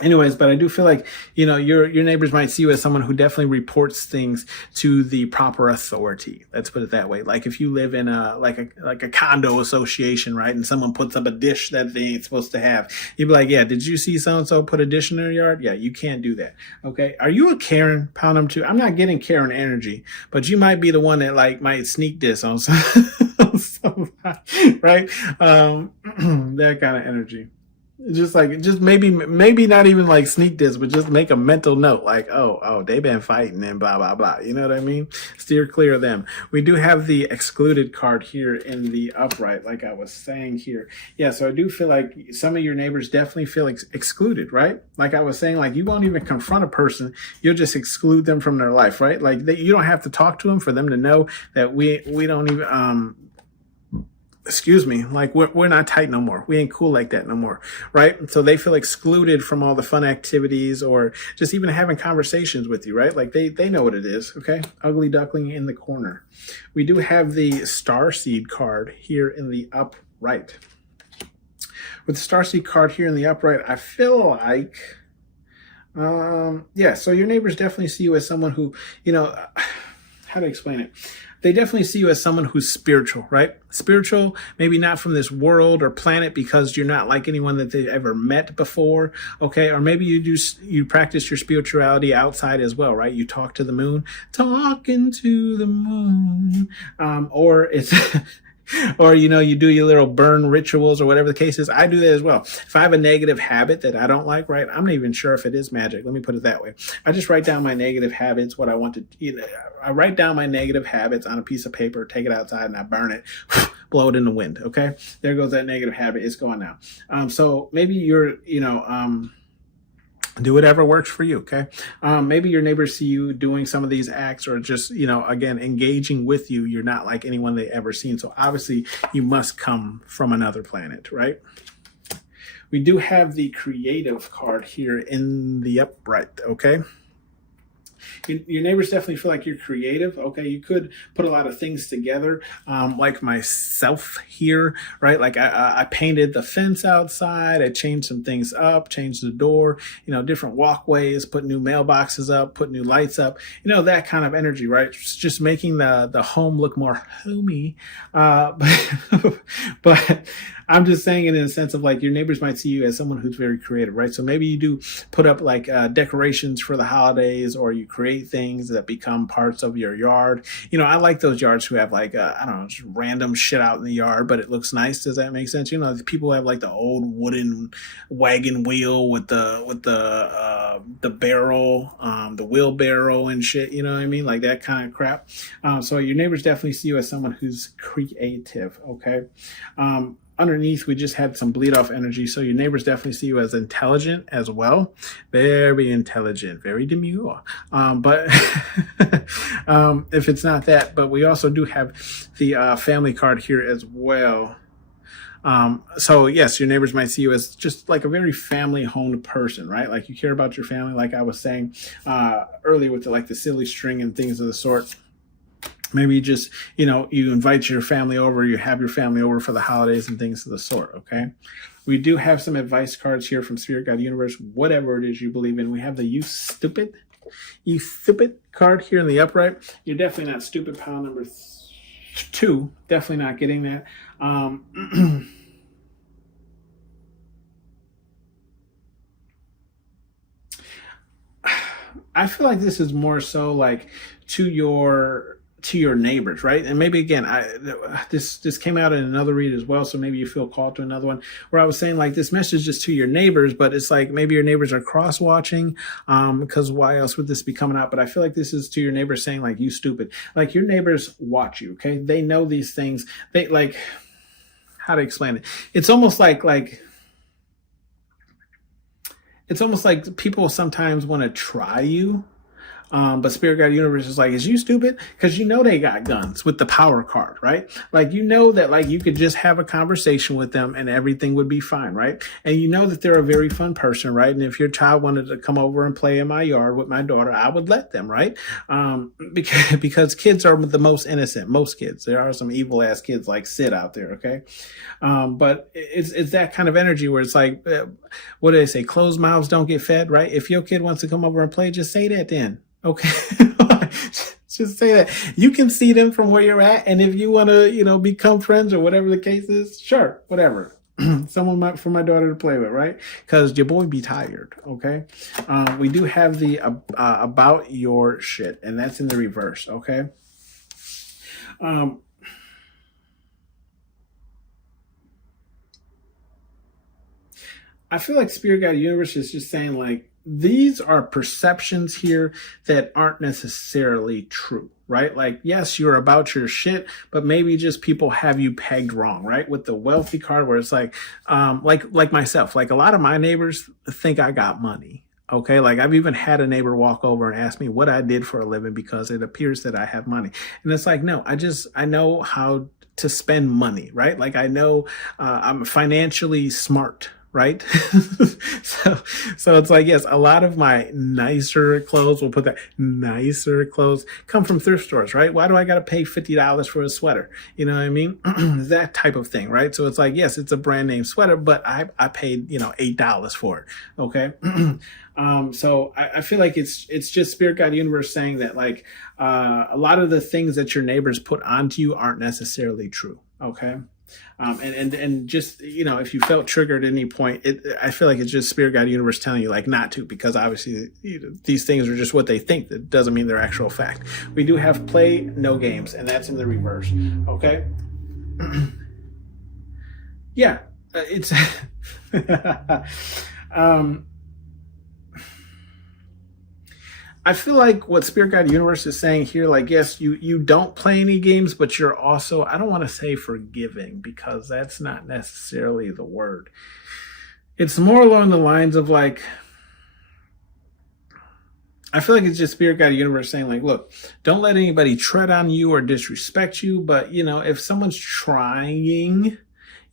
Anyways, but I do feel like, your neighbors might see you as someone who definitely reports things to the proper authority. Let's put it that way. Like if you live in a condo association, right? And someone puts up a dish that they ain't supposed to have. You'd be like, yeah, did you see so-and-so put a dish in their yard? Yeah, you can't do that. Okay. Are you a Karen? Pound them too. I'm not getting Karen energy, but you might be the one that might sneak this on somebody, right? That kind of energy. Just maybe not even like sneak this, but just make a mental note, like, oh, they've been fighting and blah, blah, blah. You know what I mean? Steer clear of them. We do have the excluded card here in the upright, like I was saying here. Yeah, so I do feel like some of your neighbors definitely feel excluded, right? Like I was saying, like you won't even confront a person. You'll just exclude them from their life, right? Like you don't have to talk to them for them to know that we don't even, excuse me, like we're not tight no more. We ain't cool like that no more, right? So they feel excluded from all the fun activities or just even having conversations with you, right? Like they know what it is, okay? Ugly duckling in the corner. We do have the starseed card here in the upright. With the starseed card here in the upright, I feel like, yeah, so your neighbors definitely see you as someone who, how to explain it? They definitely see you as someone who's spiritual, right? Spiritual, maybe not from this world or planet because you're not like anyone that they've ever met before, okay? Or maybe you practice your spirituality outside as well, right? You talk to the moon, talking to the moon, or it's... Or, you do your little burn rituals or whatever the case is. I do that as well. If I have a negative habit that I don't like, right, I'm not even sure if it is magic. Let me put it that way. I just write down my negative habits, what I want to, I write down my negative habits on a piece of paper, take it outside and I burn it, blow it in the wind. Okay. There goes that negative habit. It's gone now. So maybe you're, do whatever works for you, okay? Maybe your neighbors see you doing some of these acts or just, again, engaging with you. You're not like anyone they ever seen. So obviously you must come from another planet, right? We do have the creative card here in the upright, okay? Your neighbors definitely feel like you're creative. Okay, you could put a lot of things together, like myself here, right? Like I painted the fence outside. I changed some things up, changed the door, different walkways, put new mailboxes up, put new lights up, that kind of energy, right? Just making the home look more homey. But I'm just saying it in a sense of like your neighbors might see you as someone who's very creative, right? So maybe you do put up like decorations for the holidays, or you create things that become parts of your yard. I like those yards who have like I don't know, just random shit out in the yard, but it looks nice. Does that make sense? The people who have like the old wooden wagon wheel with the barrel, the wheelbarrow and shit. You know what I mean? Like that kind of crap. So your neighbors definitely see you as someone who's creative. Okay. Underneath, we just had some bleed off energy. So your neighbors definitely see you as intelligent as well. Very intelligent, very demure. But if it's not that, but we also do have the family card here as well. So yes, your neighbors might see you as just like a very family honed person, right? Like you care about your family, like I was saying earlier with the silly string and things of the sort. Maybe just, you invite your family over, you have your family over for the holidays and things of the sort, okay? We do have some advice cards here from Spirit Guide Universe, whatever it is you believe in. We have the You Stupid card here in the upright. You're definitely not stupid, pile number 2. Definitely not getting that. I feel like this is more so like to your neighbors, right? And maybe again, this came out in another read as well, so maybe you feel called to another one where I was saying like this message is to your neighbors, but it's like maybe your neighbors are cross watching, because why else would this be coming out? But I feel like this is to your neighbors saying like, you stupid. Like your neighbors watch you, okay? They know these things. They like, how to explain it? It's almost like people sometimes want to try you. But Spirit Guide Universe is like, is you stupid? Because they got guns with the power card, right? Like, that like you could just have a conversation with them and everything would be fine, right? And that they're a very fun person, right? And if your child wanted to come over and play in my yard with my daughter, I would let them, right? Because kids are the most innocent. Most kids. There are some evil ass kids like Sid out there, okay? But it's that kind of energy where it's like, what do they say? Closed mouths don't get fed, right? If your kid wants to come over and play, just say that then. Okay. Just say that. You can see them from where you're at. And if you want to, become friends or whatever the case is, sure, whatever. Someone for my daughter to play with, right? Because your boy be tired. Okay. We do have the about your shit, and that's in the reverse. Okay. I feel like Spirit Guide Universe is just saying like, these are perceptions here that aren't necessarily true, right? Like, yes, you're about your shit, but maybe just people have you pegged wrong, right? With the wealthy card where it's like myself, like a lot of my neighbors think I got money. Okay. Like I've even had a neighbor walk over and ask me what I did for a living because it appears that I have money. And it's like, no, I know how to spend money, right? Like I know, I'm financially smart. Right? so it's like, yes, a lot of my nicer clothes, we'll put that nicer clothes come from thrift stores, right? Why do I got to pay $50 for a sweater? You know what I mean? That type of thing, right? So it's like, yes, it's a brand name sweater, but I paid, $8 for it. Okay. So I feel like it's just Spirit Guide Universe saying that like, a lot of the things that your neighbors put onto you aren't necessarily true. Okay. And just, if you felt triggered at any point, I feel like it's just Spirit Guide Universe telling you like not to, because obviously these things are just what they think. That doesn't mean they're actual fact. We do have play no games, and that's in the reverse. Okay. Yeah, it's, I feel like what Spirit Guide Universe is saying here, like, yes, you don't play any games, but you're also, I don't want to say forgiving, because that's not necessarily the word. It's more along the lines of like, I feel like it's just Spirit Guide Universe saying like, look, don't let anybody tread on you or disrespect you. But, if someone's trying,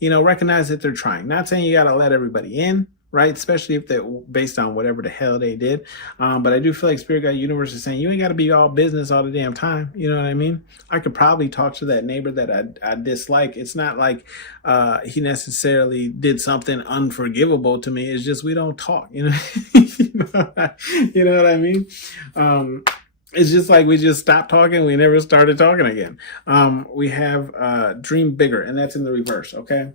recognize that they're trying. Not saying you got to let everybody in. Right? Especially if they're based on whatever the hell they did. But I do feel like Spirit Guide Universe is saying you ain't got to be all business all the damn time. You know what I mean? I could probably talk to that neighbor that I dislike. It's not like he necessarily did something unforgivable to me. It's just we don't talk. You know? You know what I mean? It's just like we just stopped talking. We never started talking again. We have Dream Bigger, and that's in the reverse. Okay.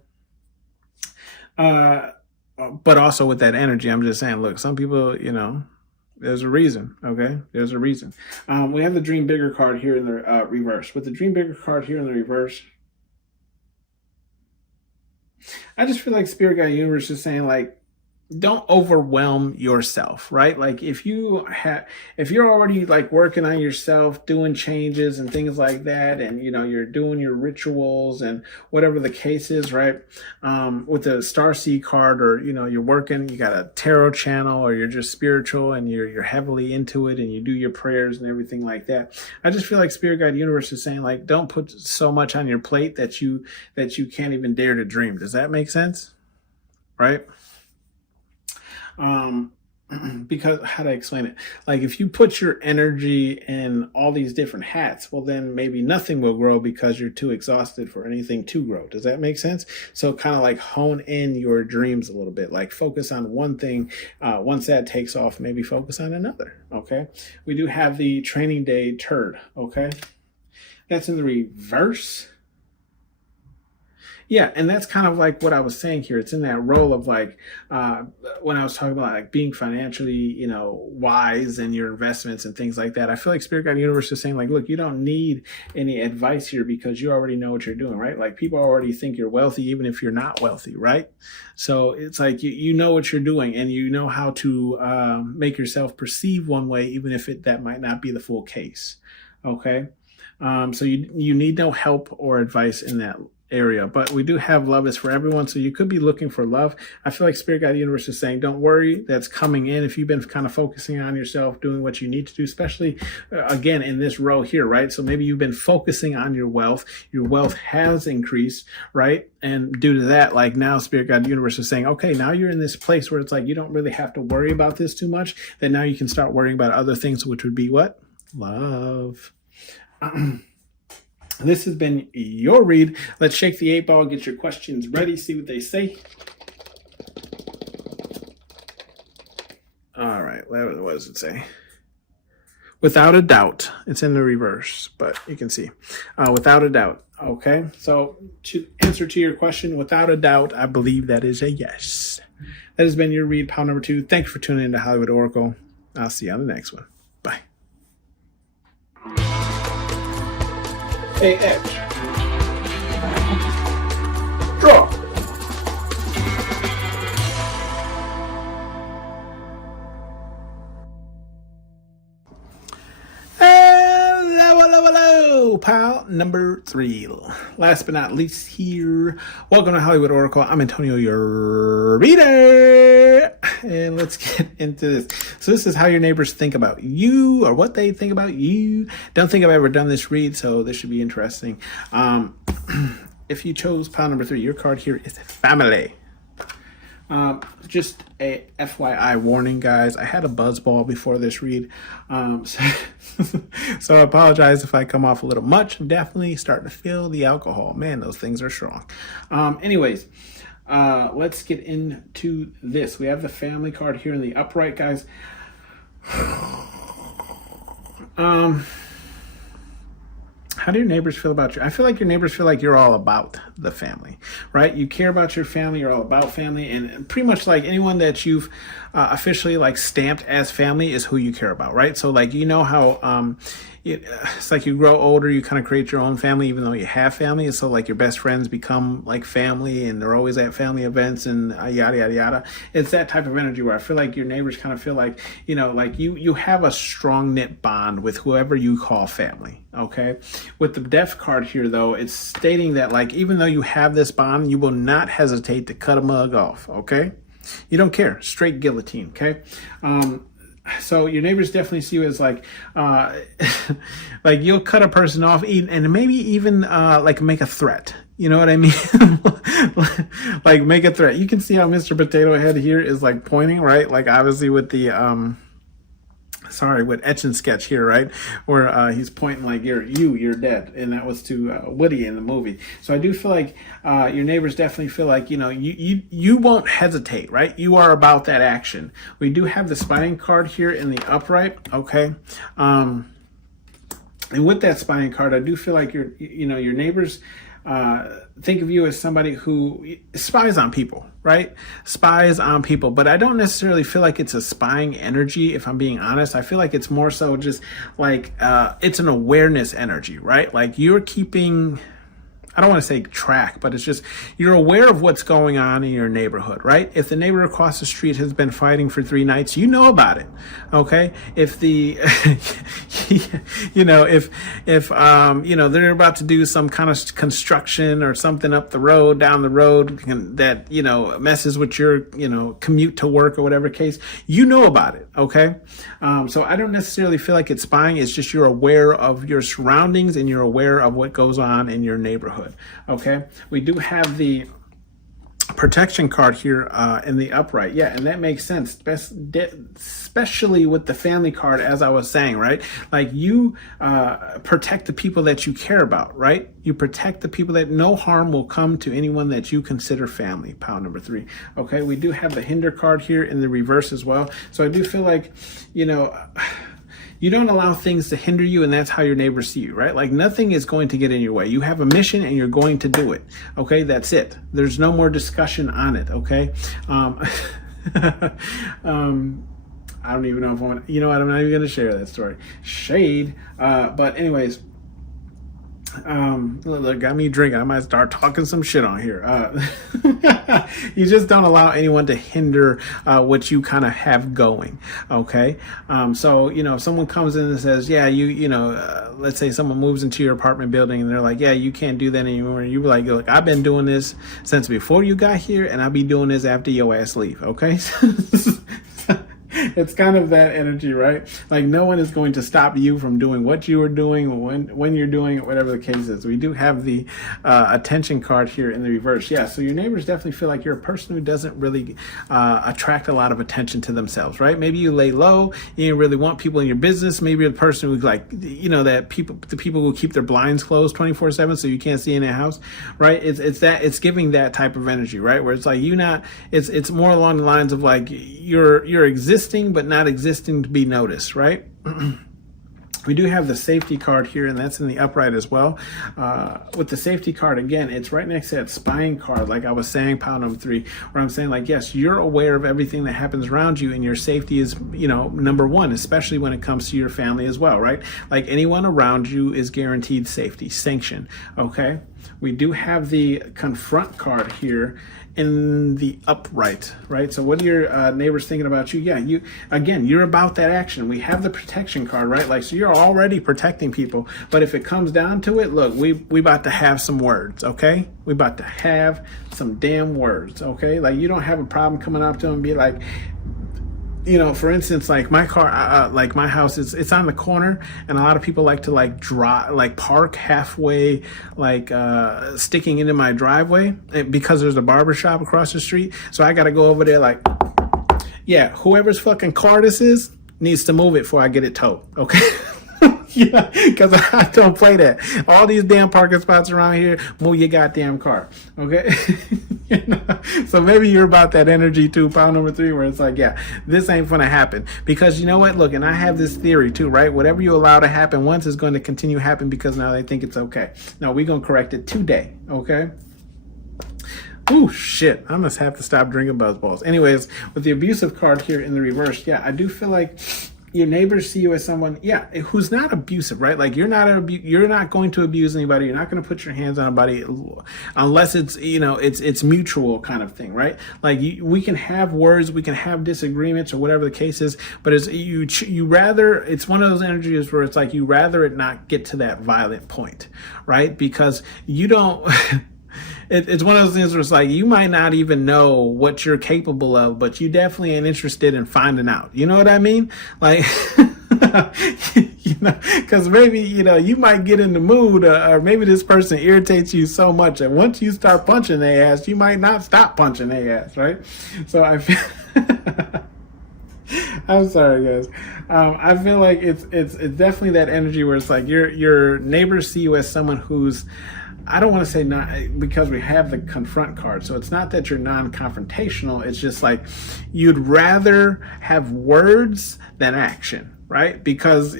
But also with that energy, I'm just saying, look, some people, there's a reason. Okay, there's a reason. We have the Dream Bigger card here in the reverse. With the Dream Bigger card here in the reverse, I just feel like Spirit Guide Universe is saying, like, don't overwhelm yourself, right? Like if you're already like working on yourself, doing changes and things like that, and you're doing your rituals and whatever the case is, right? With the Starseed card, or you're working, you got a tarot channel, or you're just spiritual and you're heavily into it and you do your prayers and everything like that. I just feel like Spirit Guide Universe is saying, like, don't put so much on your plate that you can't even dare to dream. Does that make sense? Right? Because how do I explain it? Like if you put your energy in all these different hats, well, then maybe nothing will grow because you're too exhausted for anything to grow. Does that make sense? So kind of like hone in your dreams a little bit, like focus on one thing. Once that takes off, maybe focus on another. Okay. We do have the training day turd. Okay. That's in the reverse. Yeah, and that's kind of like what I was saying here. It's in that role of like when I was talking about like being financially, wise in your investments and things like that. I feel like Spirit Guide Universe is saying, like, look, you don't need any advice here because you already know what you're doing, right? Like people already think you're wealthy even if you're not wealthy, right? So it's like you know what you're doing, and you know how to make yourself perceive one way even if that might not be the full case. Okay, so you need no help or advice in that area, but we do have love is for everyone, so you could be looking for love. I feel like Spirit Guide Universe is saying, don't worry, that's coming in. If you've been kind of focusing on yourself, doing what you need to do, especially again in this row here, right? So maybe you've been focusing on your wealth has increased, right? And due to that, like now Spirit Guide Universe is saying, okay, now you're in this place where it's like you don't really have to worry about this too much, that now you can start worrying about other things, which would be what? Love. This has been your read. Let's shake the 8-ball, get your questions ready, see what they say. All right, what does it say? Without a doubt. It's in the reverse, but you can see. Without a doubt. Okay, so to answer to your question, without a doubt, I believe that is a yes. That has been your read, pile number 2. Thanks for tuning in to Hollywood Oracle. I'll see you on the next one. Bye. Hey, Edge. Draw. Hello, pal number 3. Last but not least here. Welcome to Hollywood Oracle. I'm Antonio, your reader. And let's get into this. So this is how your neighbors think about you, or what they think about you. Don't think I've ever done this read, so this should be interesting. If you chose pile number 3, your card here is family. Just a FYI warning, guys. I had a buzzball before this read, so I apologize if I come off a little much. I'm definitely starting to feel the alcohol. Man, those things are strong. Anyways, let's get into this. We have the family card here in the upright, guys. How do your neighbors feel about you? I feel like your neighbors feel like you're all about the family, right? You care about your family. You're all about family. And pretty much like anyone that you've officially like stamped as family is who you care about, right? So like, how it's like you grow older, you kind of create your own family, even though you have family. And so like your best friends become like family, and they're always at family events and yada, yada, yada. It's that type of energy where I feel like your neighbors kind of feel like, like you have a strong knit bond with whoever you call family. Okay. With the death card here, though, it's stating that like, even though you have this bond, you will not hesitate to cut a mug off. Okay. You don't care. Straight guillotine. Okay. So your neighbors definitely see you as like, like you'll cut a person off and maybe even like make a threat. You know what I mean? Like make a threat. You can see how Mr. Potato Head here is like pointing, right? Like obviously with the with Etch and Sketch here, right? Where he's pointing like you're dead, and that was to Woody in the movie. So I do feel like your neighbors definitely feel like you won't hesitate, right? You are about that action. We do have the spine card here in the upright, okay? And with that spine card, I do feel like your neighbors think of you as somebody who spies on people, right? Spies on people. But I don't necessarily feel like it's a spying energy, if I'm being honest. I feel like it's more so just like it's an awareness energy, right? Like you're keeping, I don't want to say track, but it's just you're aware of what's going on in your neighborhood, right? If the neighbor across the street has been fighting for 3 nights, you know about it, okay? If the, they're about to do some kind of construction or something up the road, down the road that, messes with your, commute to work or whatever case, you know about it, okay? So I don't necessarily feel like it's spying. It's just you're aware of your surroundings and you're aware of what goes on in your neighborhood. Okay, we do have the protection card here in the upright. Yeah, and that makes sense, especially with the family card, as I was saying, right? Like you protect the people that you care about, right? You protect the people that no harm will come to anyone that you consider family. Pile number 3. Okay, we do have the hinder card here in the reverse as well. So I do feel like, you don't allow things to hinder you, and that's how your neighbors see you, right? Like nothing is going to get in your way. You have a mission and you're going to do it. Okay, that's it. There's no more discussion on it. Okay. I don't even know if I'm not even going to share that story. Shade. But anyways, look, got me drinking. I might start talking some shit on here. You just don't allow anyone to hinder what you kind of have going. Okay. So, if someone comes in and says, yeah, let's say someone moves into your apartment building and they're like, yeah, you can't do that anymore. You be like, look, I've been doing this since before you got here and I'll be doing this after your ass leave. Okay. It's kind of that energy, right? Like no one is going to stop you from doing what you are doing when you're doing it, whatever the case is. We do have the attention card here in the reverse. Yeah, so your neighbors definitely feel like you're a person who doesn't really attract a lot of attention to themselves, right? Maybe you lay low, you don't really want people in your business. Maybe you're the person who's like, the people who keep their blinds closed 24/7 so you can't see in their house, right? It's giving that type of energy, right? Where it's like it's more along the lines of like you're existing but not existing to be noticed, right? We do have the safety card here, and that's in the upright as well. With the safety card, again, it's right next to that spying card, like I was saying, pile number 3, where I'm saying, like, yes, you're aware of everything that happens around you, and your safety is, number 1, especially when it comes to your family as well, right? Like anyone around you is guaranteed safety, sanction, okay? We do have the confront card here in the upright, right? So what are your neighbors thinking about you? Yeah, you're about that action. We have the protection card, right? Like, so you're already protecting people, but if it comes down to it, look, we about to have some words, okay? We about to have some damn words, okay? Like you don't have a problem coming up to them and be like, for instance, like my car, like my house it's on the corner, and a lot of people like to park halfway, sticking into my driveway because there's a barber shop across the street. So I got to go over there like, yeah, whoever's fucking car this is needs to move it before I get it towed. Okay. Yeah, because I don't play that. All these damn parking spots around here, move your goddamn car. Okay. So maybe you're about that energy too, pile number 3, where it's like, yeah, this ain't gonna happen. Because you know what? Look, and I have this theory too, right? Whatever you allow to happen once is going to continue to happen because now they think it's okay. No, we're gonna correct it today. Okay. Oh shit, I must have to stop drinking buzz balls. Anyways, with the abusive card here in the reverse, yeah, I do feel like your neighbors see you as someone, yeah, who's not abusive, right? Like you're not going to abuse anybody. You're not going to put your hands on anybody unless it's, it's mutual kind of thing, right? Like we can have words, we can have disagreements or whatever the case is, but it's it's one of those energies where it's like you rather it not get to that violent point, right? Because you don't. It's one of those things where it's like you might not even know what you're capable of, but you definitely ain't interested in finding out. You know what I mean? Like, because maybe, you might get in the mood or maybe this person irritates you so much that once you start punching their ass, you might not stop punching their ass, right? So I feel... I'm sorry, guys. I feel like it's definitely that energy where it's like your neighbors see you as someone who's, I don't want to say not, because we have the confront card. So it's not that you're non-confrontational. It's just like you'd rather have words than action, right? Because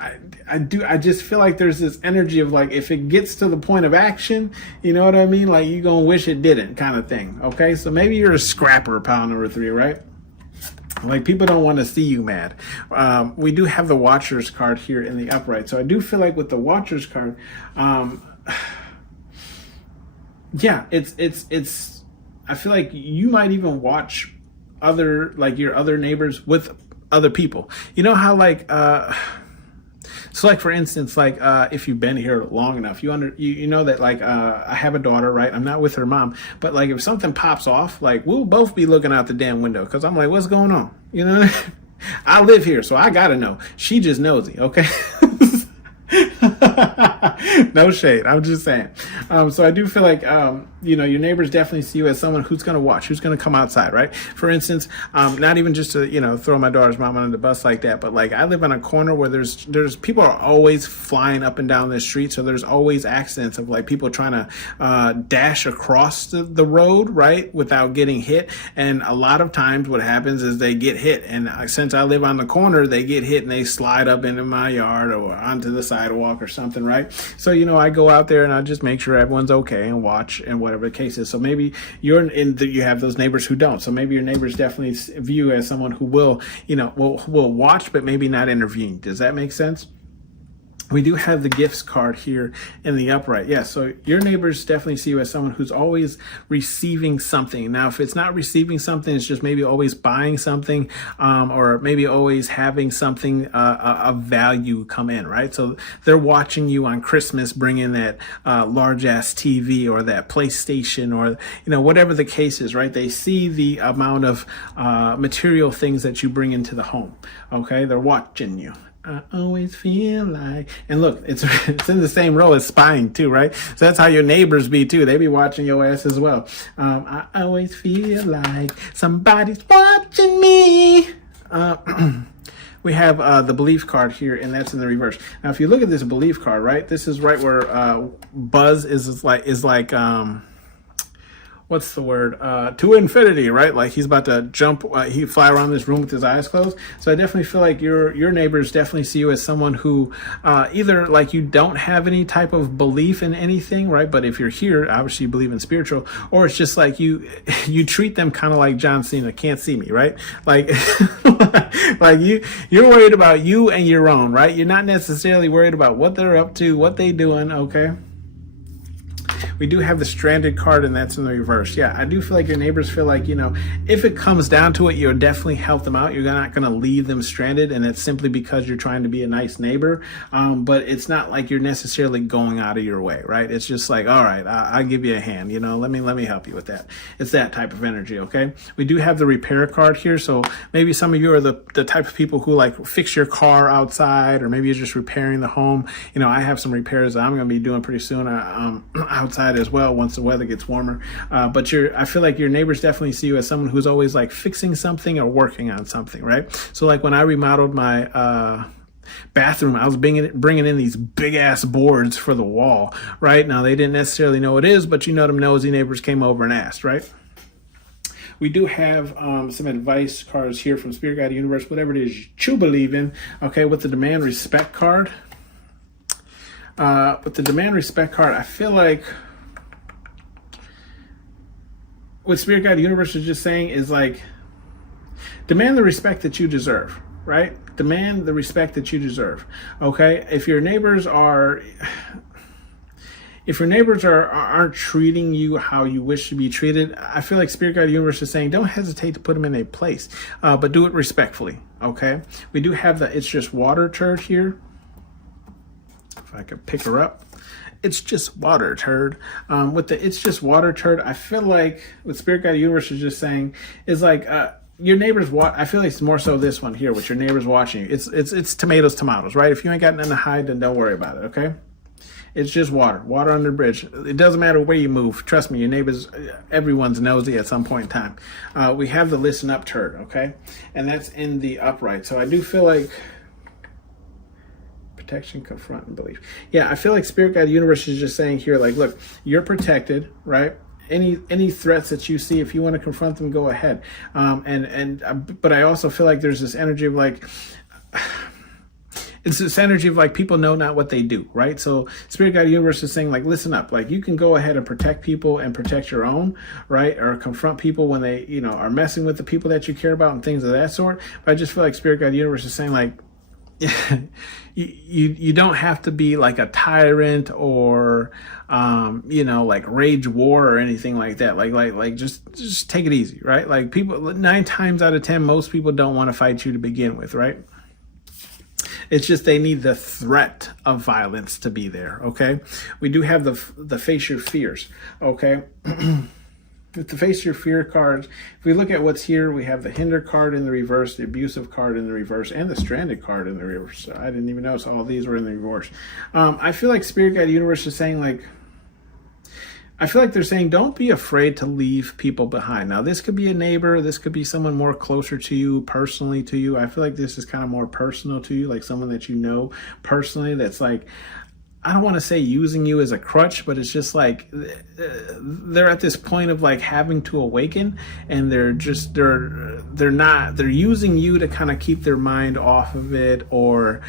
I just feel like there's this energy of like, if it gets to the point of action, you know what I mean? Like, you're going to wish it didn't kind of thing. Okay. So maybe you're a scrapper, pile number 3, right? Like, people don't want to see you mad. We do have the Watcher's card here in the upright. So I do feel like with the Watcher's card, yeah, it's, I feel like you might even watch your other neighbors with other people. You know how like, so like, for instance, like, if you've been here long enough, you know that like, I have a daughter, right? I'm not with her mom, but like, if something pops off, like, we'll both be looking out the damn window. Cause I'm like, what's going on? You know, I live here, so I gotta know. She just nosy. Okay. No shade. I'm just saying. So I do feel like, your neighbors definitely see you as someone who's going to watch, who's going to come outside, right? For instance, not even just to, throw my daughter's mom under the bus like that, but like, I live on a corner where there's people are always flying up and down the street. So there's always accidents of like people trying to dash across the road, right, without getting hit. And a lot of times what happens is they get hit. And since I live on the corner, they get hit and they slide up into my yard or onto the sidewalk or something, right? So, I go out there and I just make sure everyone's okay and watch and whatever the case is. So maybe you have those neighbors who don't. So maybe your neighbors definitely view you as someone who will watch, but maybe not intervene. Does that make sense? We do have the gifts card here in the upright. Yeah, so your neighbors definitely see you as someone who's always receiving something. Now, if it's not receiving something, it's just maybe always buying something, or maybe always having something of value come in, right? So they're watching you on Christmas bring in that large ass TV or that PlayStation or whatever the case is, right? They see the amount of material things that you bring into the home. Okay, they're watching you. I always feel like, and look, it's in the same row as spying too, right? So that's how your neighbors be too. They be watching your ass as well. I always feel like somebody's watching me. We have the belief card here, and that's in the reverse. Now, if you look at this belief card, right, this is right where Buzz is like what's the word? To infinity, right? Like he's about to jump, he fly around this room with his eyes closed. So I definitely feel like your neighbors definitely see you as someone who either like you don't have any type of belief in anything, right? But if you're here, obviously you believe in spiritual, or it's just like you treat them kind of like John Cena, can't see me, right? Like, like you're worried about you and your own, right? You're not necessarily worried about what they're up to, what they doing, okay? We do have the stranded card, and that's in the reverse. Yeah, I do feel like your neighbors feel like, if it comes down to it, you'll definitely help them out. You're not going to leave them stranded, and it's simply because you're trying to be a nice neighbor. But it's not like you're necessarily going out of your way, right? It's just like, all right, I'll give you a hand, let me help you with that. It's that type of energy, okay? We do have the repair card here, so maybe some of you are the type of people who like fix your car outside, or maybe you're just repairing the home. I have some repairs that I'm going to be doing pretty soon outside as well once the weather gets warmer. But I feel like your neighbors definitely see you as someone who's always like fixing something or working on something, right? So like when I remodeled my bathroom, I was bringing in these big ass boards for the wall, right? Now they didn't necessarily know what it is, but them nosy neighbors came over and asked, right? We do have some advice cards here from Spirit Guide Universe, whatever it is you believe in, okay, with the demand respect card. With the demand respect card, I feel like what Spirit Guide Universe is just saying is like, demand the respect that you deserve, right? Demand the respect that you deserve. Okay. If your neighbors aren't treating you how you wish to be treated, I feel like Spirit Guide Universe is saying, don't hesitate to put them in a place, but do it respectfully. Okay. We do have the It's Just Water turd here. If I could pick her up. It's just water turd. With the It's Just Water turd, I feel like what Spirit Guide Universe is just saying is like, your neighbors I feel like it's more so this one here with your neighbors watching you. It's tomatoes, right? If you ain't got nothing to hide, then don't worry about it, okay? It's just water under the bridge. It doesn't matter where you move. Trust me, your neighbors, everyone's nosy at some point in time. We have the Listen Up turd, okay? And that's in the upright. So I do feel like protection, confront, and belief. Yeah, I feel like Spirit Guide Universe is just saying here, like, look, you're protected, right? Any threats that you see, if you want to confront them, go ahead. But I also feel like there's this energy of like, it's this energy of like people know not what they do, right? So Spirit Guide Universe is saying like, listen up, like you can go ahead and protect people and protect your own, right? Or confront people when they, you know, are messing with the people that you care about and things of that sort. But I just feel like Spirit Guide Universe is saying like, you don't have to be like a tyrant or you know, like rage war or anything like that. Like just take it easy, right? Like people 9 times out of 10, most people don't want to fight you to begin with, right? It's just they need the threat of violence to be there, okay? We do have the face your fears, okay? With the face your fear cards, if we look at what's here, we have the hinder card in the reverse, the abusive card in the reverse, and the stranded card in the reverse. So I didn't even notice all these were in the reverse. I feel like Spirit Guide Universe is saying like, I feel like they're saying don't be afraid to leave people behind. Now, this could be a neighbor. This could be someone more closer to you, personally to you. I feel like this is kind of more personal to you, like someone that you know personally that's like, I don't want to say using you as a crutch, but it's just like they're at this point of like having to awaken, and they're using you to kind of keep their mind off of it, or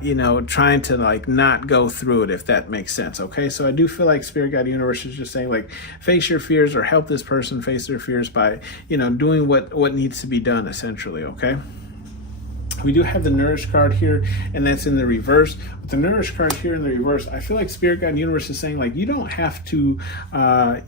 you know, trying to like not go through it, if that makes sense. Okay, so I do feel like Spirit Guide Universe is just saying like, face your fears or help this person face their fears by, you know, doing what needs to be done, essentially. Okay. We do have the Nourish card here, and that's in the reverse. With the Nourish card here in the reverse, I feel like Spirit Guide Universe is saying, like, you don't have to,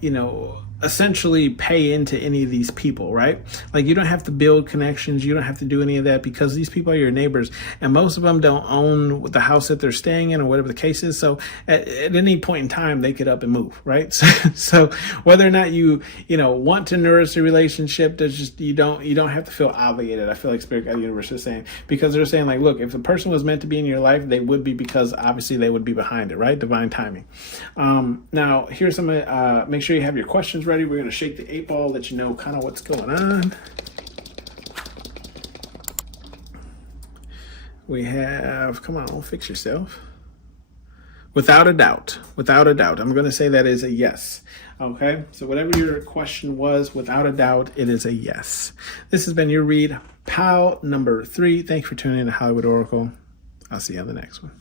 you know, essentially pay into any of these people, right? Like, you don't have to build connections. You don't have to do any of that, because these people are your neighbors, and most of them don't own the house that they're staying in or whatever the case is. So at any point in time, they could up and move, right? So whether or not you know, want to nourish a relationship, there's just, you don't have to feel obligated. I feel like Spirit Guide Universe is saying, because they're saying like, look, if a person was meant to be in your life, they would be, because obviously they would be behind it, right? Divine timing. Now here's some, make sure you have your questions ready. We're going to shake the 8 ball, let you know kind of what's going on. We have, come on, fix yourself. Without a doubt, I'm going to say that is a yes. Okay, so whatever your question was, without a doubt, it is a yes. This has been your read, POW number 3. Thank you for tuning in to Hollywood Oracle. I'll see you on the next one.